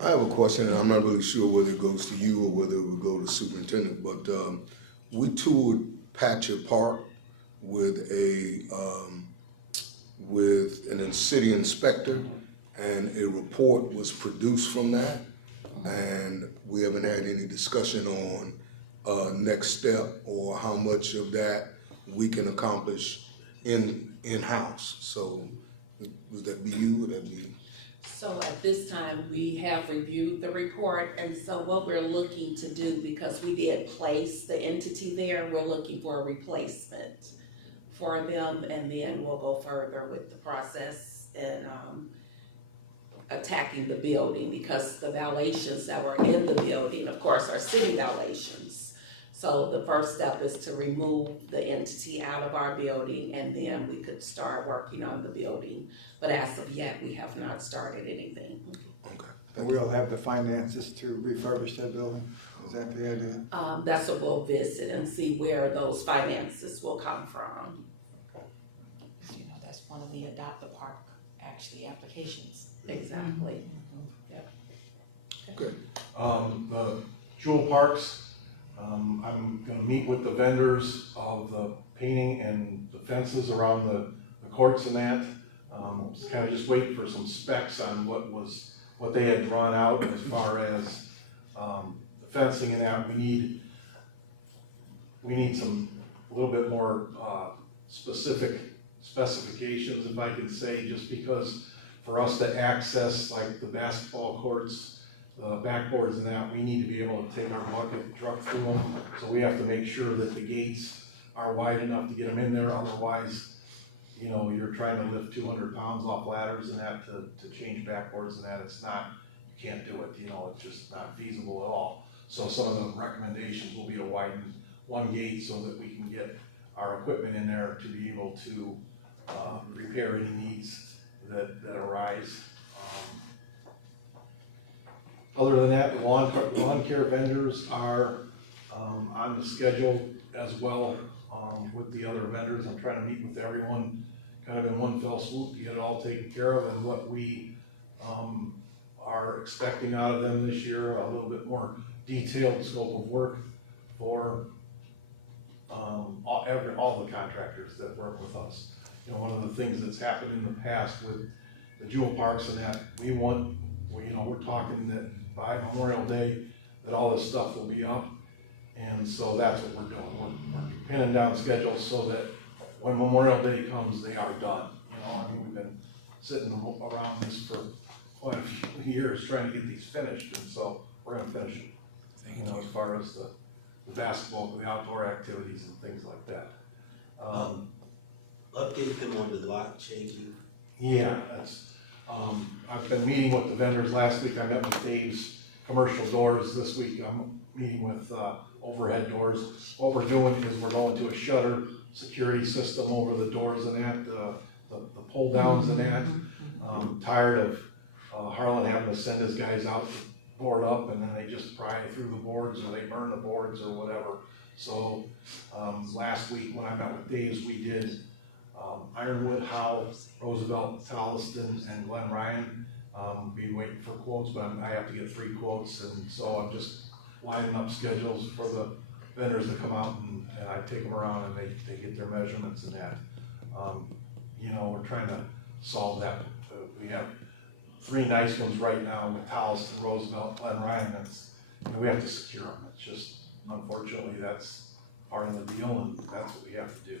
I have a question, and I'm not really sure whether it goes to you or whether it would go to the superintendent, but we toured Patcher Park with an city inspector, and a report was produced from that, and we haven't had any discussion on next step or how much of that we can accomplish in-house. So would that be you, would that be? So at this time, we have reviewed the report, and so what we're looking to do, because we did place the entity there, we're looking for a replacement for them, and then we'll go further with the process and attacking the building, because the violations that were in the building, of course, are city violations. So the first step is to remove the entity out of our building, and then we could start working on the building. But as of yet, we have not started anything. And we'll have the finances to refurbish that building? Is that the idea? That's what we'll visit and see where those finances will come from. You know, that's one of the Adopt the Park, actually, applications. Exactly. Yep. Good. The Jewel Parks, I'm gonna meet with the vendors of the painting and the fences around the courts and that. Kind of just waiting for some specs on what they had drawn out as far as the fencing and that. We need some, a little bit more specific specifications, if I could say, just because for us to access like the basketball courts, backboards and that, we need to be able to take our bucket truck through them. So we have to make sure that the gates are wide enough to get them in there, otherwise, you know, you're trying to lift 200 pounds off ladders and that to change backboards and that, it's not, you can't do it, you know, it's just not feasible at all. So some of the recommendations will be to widen one gate so that we can get our equipment in there to be able to repair any needs that arise. Other than that, the lawn care vendors are on the schedule as well with the other vendors. I'm trying to meet with everyone kind of in one fell swoop to get it all taken care of, and what we are expecting out of them this year, a little bit more detailed scope of work for all the contractors that work with us. You know, one of the things that's happened in the past with the Jewel Parks and that, we're talking that by Memorial Day that all this stuff will be up, and so that's what we're doing. We're pinning down schedules so that when Memorial Day comes, they are done. You know, I mean, we've been sitting around this for quite a few years trying to get these finished, and so we're gonna finish them. You know, as far as the basketball, the outdoor activities and things like that. Update them on the lock changing. Yeah, that's, I've been meeting with the vendors. Last week I met with Dave's Commercial Doors. This week I'm meeting with Overhead Doors. What we're doing is we're going to a shutter security system over the doors and that, the pull downs and that. Tired of Harlan having to send his guys out to board up and then they just pry through the boards or they burn the boards or whatever. So, last week when I met with Daves, we did, Ironwood, Howe, Roosevelt, Tolliston, and Glen Ryan. Be waiting for quotes, but I have to get 3 quotes, and so I'm just lining up schedules for the vendors to come out and I take them around and they get their measurements and that. You know, we're trying to solve that. We have 3 nice ones right now with Tolliston, Roosevelt, Glen Ryan. And we have to secure them. It's just, unfortunately, that's part of the deal, and that's what we have to do.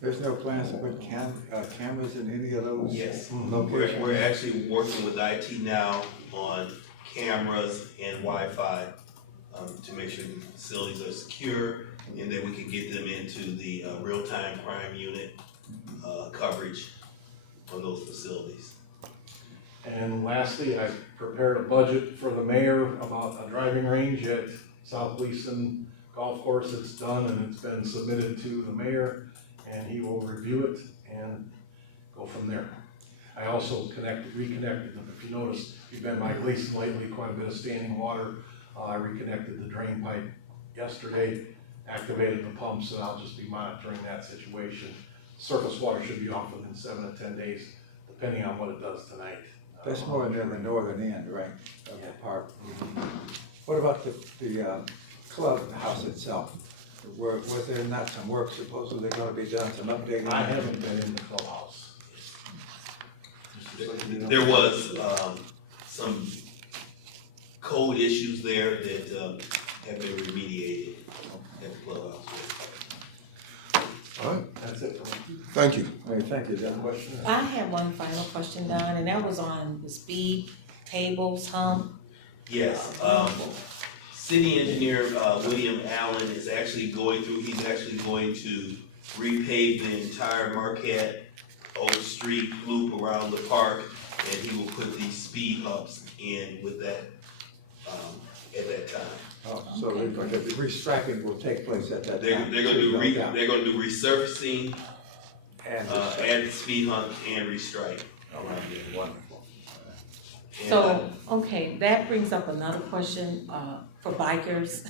There's no plans to put cameras in any of those Yes, locations? we're actually working with IT now on cameras and Wi-Fi to make sure the facilities are secure and that we can get them into the real-time crime unit coverage on those facilities. And lastly, I prepared a budget for the mayor about a driving range at South Gleason Golf Course. It's done and it's been submitted to the mayor, and he will review it and go from there. I also reconnected them. If you notice, you've been by Gleason lately, quite a bit of standing water. I reconnected the drain pipe yesterday, activated the pumps, and I'll just be monitoring that situation. Surface water should be off within 7 to 10 days, depending on what it does tonight. That's more near the northern end, right, of the park. What about the clubhouse itself? Was there not some work supposedly going to be done, some updating? I haven't been in the clubhouse. There was some code issues there that have been remediated at the clubhouse. All right. That's it for me. Thank you. All right, thank you, John. Question? I have one final question, Don, and that was on the speed tables hump. Yes, city engineer William Allen is actually going through, he's actually going to repave the entire Marquette Oak Street loop around the park, and he will put these speed humps in with that, at that time. Oh, so the restriping will take place at that time? They're gonna do resurfacing, add the speed hump and restripe around here. Wonderful. So, okay, that brings up another question, for bikers.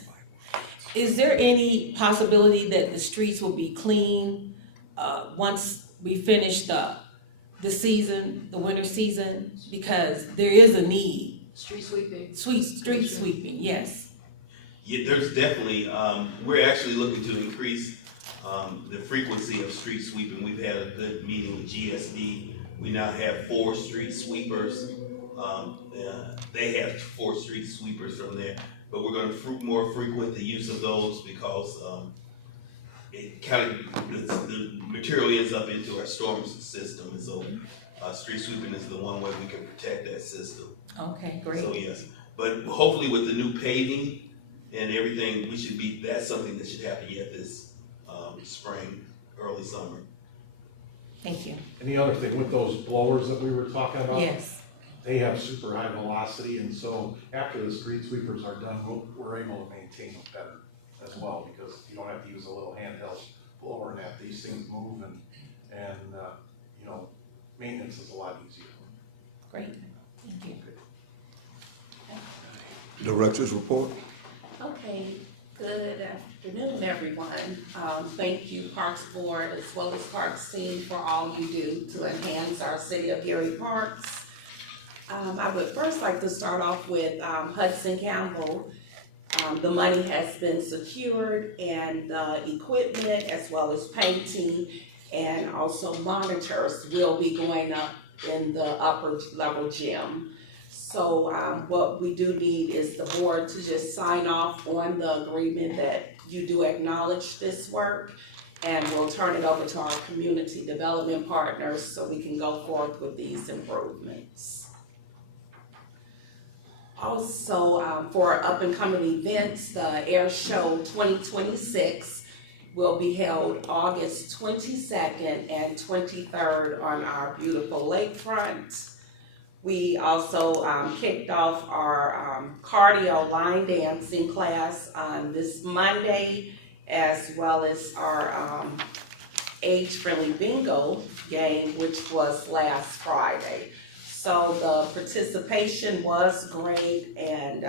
Is there any possibility that the streets will be clean, once we finish the season, the winter season? Because there is a need. Street sweeping. Street sweeping, yes. Yeah, there's definitely, we're actually looking to increase the frequency of street sweeping. We've had a good meeting with GSD. We now have 4 street sweepers. They have 4 street sweepers from there, but we're going to more frequent the use of those because it kind of, the material ends up into our storm system, and so street sweeping is the one way we can protect that system. Okay, great. So yes, but hopefully with the new paving and everything, that's something that should happen yet this spring, early summer. Thank you. And the other thing with those blowers that we were talking about? Yes. They have super high velocity, and so after the street sweepers are done, we're able to maintain them better as well, because you don't have to use a little handheld blower and have these things move, and you know, maintenance is a lot easier. Great, thank you. Director's report. Okay, good afternoon, everyone. Thank you, Parks Board, as well as Parks Team, for all you do to enhance our City of Gary parks. I would first like to start off with Hudson Campbell. The money has been secured, and equipment as well as painting and also monitors will be going up in the upper level gym. So what we do need is the board to just sign off on the agreement that you do acknowledge this work, and we'll turn it over to our community development partners so we can go forth with these improvements. Also, for up and coming events, the Air Show 2026 will be held August 22nd and 23rd on our beautiful lakefront. We also kicked off our cardio line dancing class on this Monday, as well as our age-friendly bingo game, which was last Friday. So the participation was great, and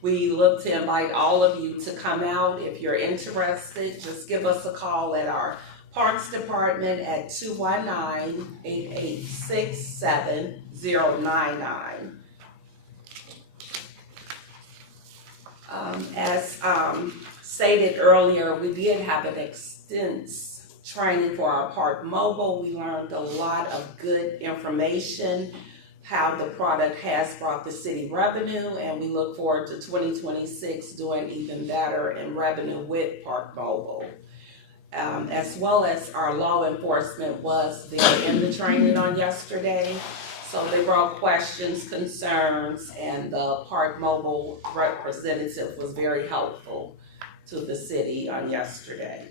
we look to invite all of you to come out. If you're interested, just give us a call at our Parks Department at 219-886-7099. As stated earlier, we did have an extensive training for our Park Mobile. We learned a lot of good information, how the product has brought the city revenue, and we look forward to 2026 doing even better in revenue with Park Mobile. As well as our law enforcement was there in the training on yesterday. So they brought questions, concerns, and the Park Mobile representative was very helpful to the city on yesterday.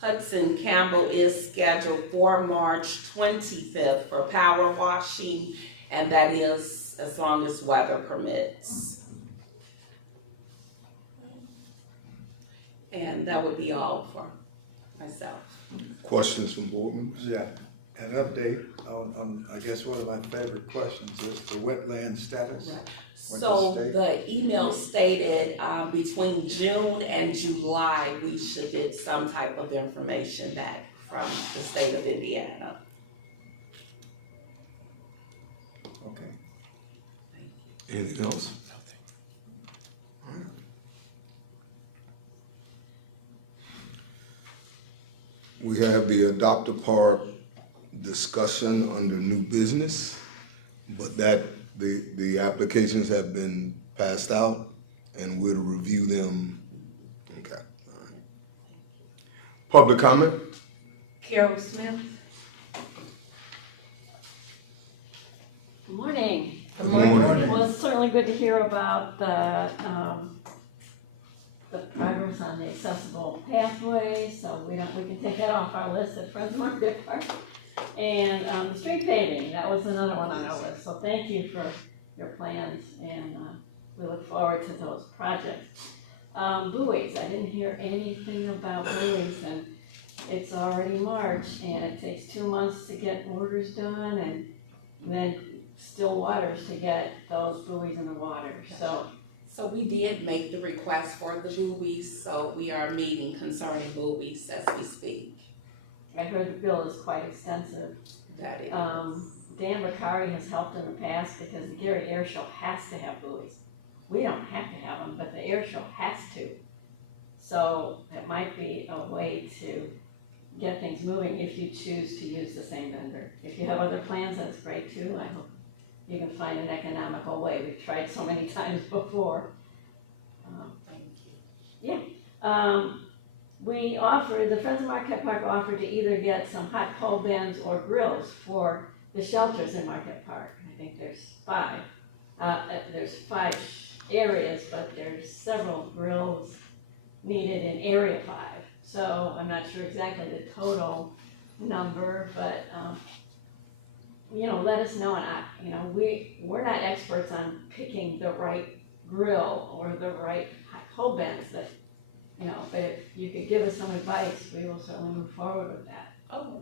Hudson Campbell is scheduled for March 25th for power washing, and that is as long as weather permits. And that would be all for myself. Questions from board members? Yeah, an update on, I guess one of my favorite questions is the wetland status. Right. with So the state. the email stated between June and July, we should get some type of information back from the state of Indiana. Okay. Anything else? We have the Adopt a Park discussion under new business, but that, the applications have been passed out and we'll review them. Okay, all right. Public comment? Carol Smith. Good morning. Good morning. Well, it's certainly good to hear about the progress on the accessible pathways, so we can take that off our list at Friends Market Park. And the street paving, that was another one on our list, so thank you for your plans, and we look forward to those projects. Buoys, I didn't hear anything about buoys, and it's already March, and it takes 2 months to get orders done, and then still waters to get those buoys in the water, so. So we did make the request for the buoys, so we are meeting concerning buoys as we speak. I heard the bill is quite extensive. That is. Dan Bakari has helped in the past because the Gary Air Show has to have buoys. We don't have to have them, but the air show has to. So it might be a way to get things moving if you choose to use the same vendor. If you have other plans, that's great too. I hope you can find an economical way. We've tried so many times before. Yeah. We offered, the Friends of Marquette Park offered to either get some hot coal bins or grills for the shelters in Marquette Park. I think there's 5. There's 5 areas, but there's several grills needed in Area 5. So I'm not sure exactly the total number, but let us know. And we're not experts on picking the right grill or the right hot coal bins that. But if you could give us some advice, we will certainly move forward with that. Oh,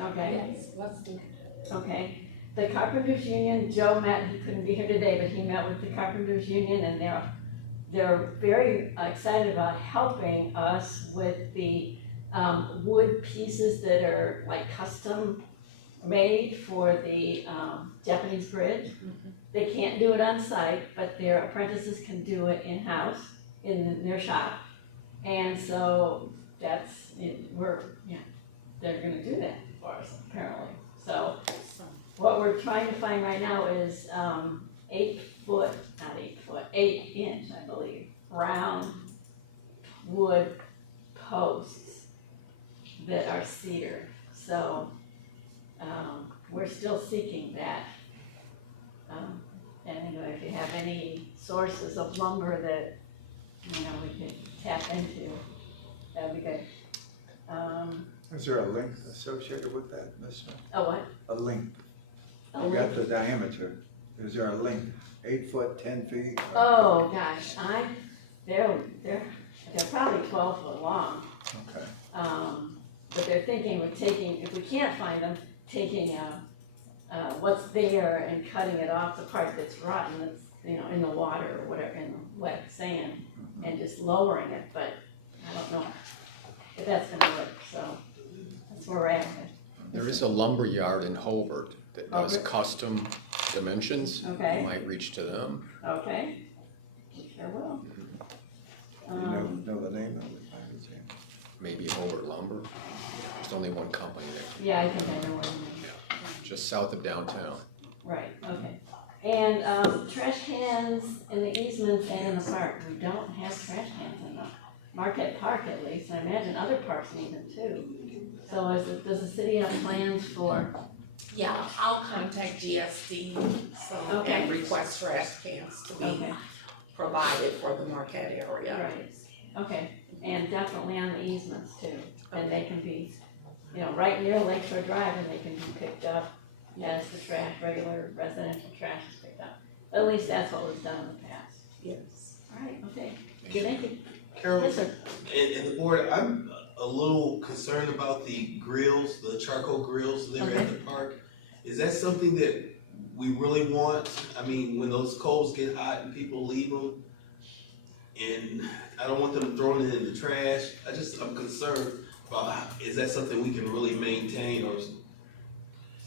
okay. Yes, let's do it. Okay. The Carpenters Union, Joe met, he couldn't be here today, but he met with the Carpenters Union, and they're very excited about helping us with the wood pieces that are like custom made for the Japanese bridge. Mm-hmm. They can't do it on site, but their apprentices can do it in-house in their shop. And so they're gonna do that for us apparently. So what we're trying to find right now is 8 inch, I believe, round wood posts that are cedar. So we're still seeking that. Anyway, if you have any sources of lumber that we could tap into, that'd be good. Is there a length associated with that, Ms. Smith? A what? A length. A You got length? the diameter. Is there a length? 8 foot, 10 feet? Oh, gosh, they're probably 12 foot long. Okay. but they're thinking of taking, if we can't find them, taking, what's there and cutting it off, the part that's rotten, that's, you know, in the water or whatever, in the wet sand, and just lowering it, but I don't know if that's gonna work, so that's where we're at. There is a lumber yard in Hobart that does Okay. custom dimensions. Okay. You might reach to them. Okay, sure will. You know the name of it? Maybe Hobart Lumber. There's only one company there, Yeah, I think I know what you mean. just south of downtown. Right, okay. And, trash cans in the easements and in the park, we don't have trash cans in the Marquette Park at least, I imagine other parks need them too. So does the city have plans for? Yeah, I'll contact GSD, so, Okay. and request trash cans to be Okay. provided for the Marquette area. Right, okay, and definitely on the easements too, and they can be, you know, right near Lakeshore Drive, and they can be picked up as the trash, regular residential trash is picked up. At least that's what was done in the past. Yes. All right, okay, thank you. Carol, Yes, sir. and the board, I'm a little concerned about the grills, the charcoal grills there at the park. Is that something that we really want? I mean, when those coals get hot and people leave them, and I don't want them throwing it in the trash. I'm concerned about, is that something we can really maintain, or?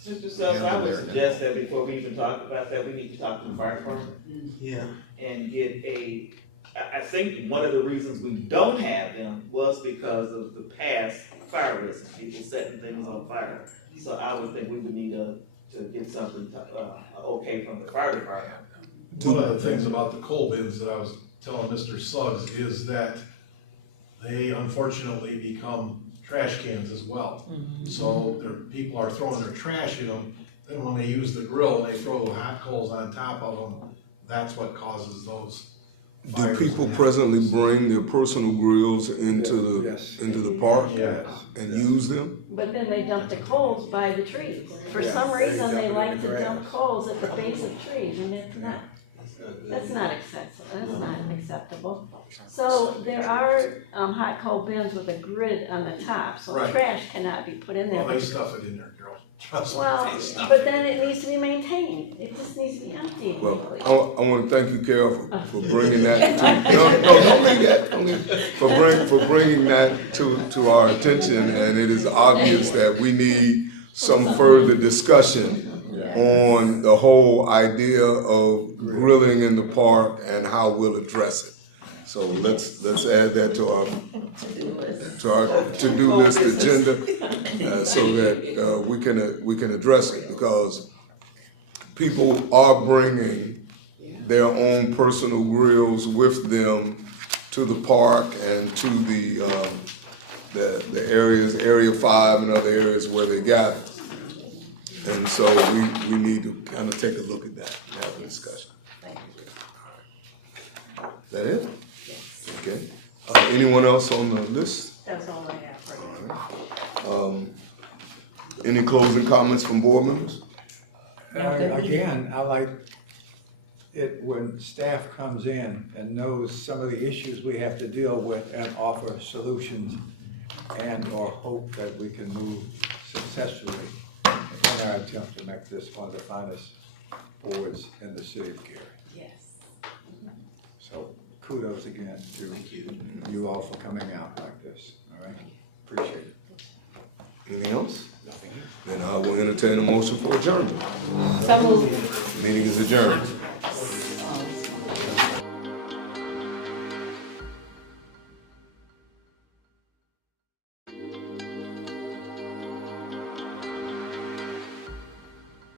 Mr. Stubbs, I would suggest that before we even talk about that, we need to talk to the fire department. Yeah. And get I think one of the reasons we don't have them was because of the past fire risks, people setting things on fire. So I would think we would need to get something, okay from the fire department. One of the things about the coal bins that I was telling Mr. Suggs is that they unfortunately become trash cans as well. So people are throwing their trash in them, then when they use the grill and they throw the hot coals on top of them, that's what causes those Do fires. people presently bring their personal grills into the park Yes. and use them? But then they dump the coals by the trees. For some reason, they like to dump coals at the base of trees, and that's not acceptable. So there are, hot coal bins with a grid on the top, so Right. trash cannot be put in there. Well, they stuff it in there, girl. Trust me, Well, they stuff but it. then it needs to be maintained. It just needs to be emptied. Well, weekly. I want to thank you, Carol, for bringing that to, no, don't leave that, don't leave that. For bringing that to our attention, and it is obvious that we need some further discussion on the whole idea of grilling in the park and how we'll address it. So let's add that to our to-do list agenda, so that we can address it, because people are bringing their own personal grills with them to the park and to the areas, Area 5 and other areas where they gather. And so we need to kind of take a look at that and have a discussion. Is that it? Okay. Anyone else on the list? That's all I have for you. Any closing comments from board members? Again, I like it when staff comes in and knows some of the issues we have to deal with and offer solutions and or hope that we can move successfully in our attempt to make this one of the finest boards in the city of Gary. Yes. So kudos again to you all for coming out like this, all right? Appreciate it. Anything else? Then I will entertain a motion for adjournment. So moved. Meeting is adjourned.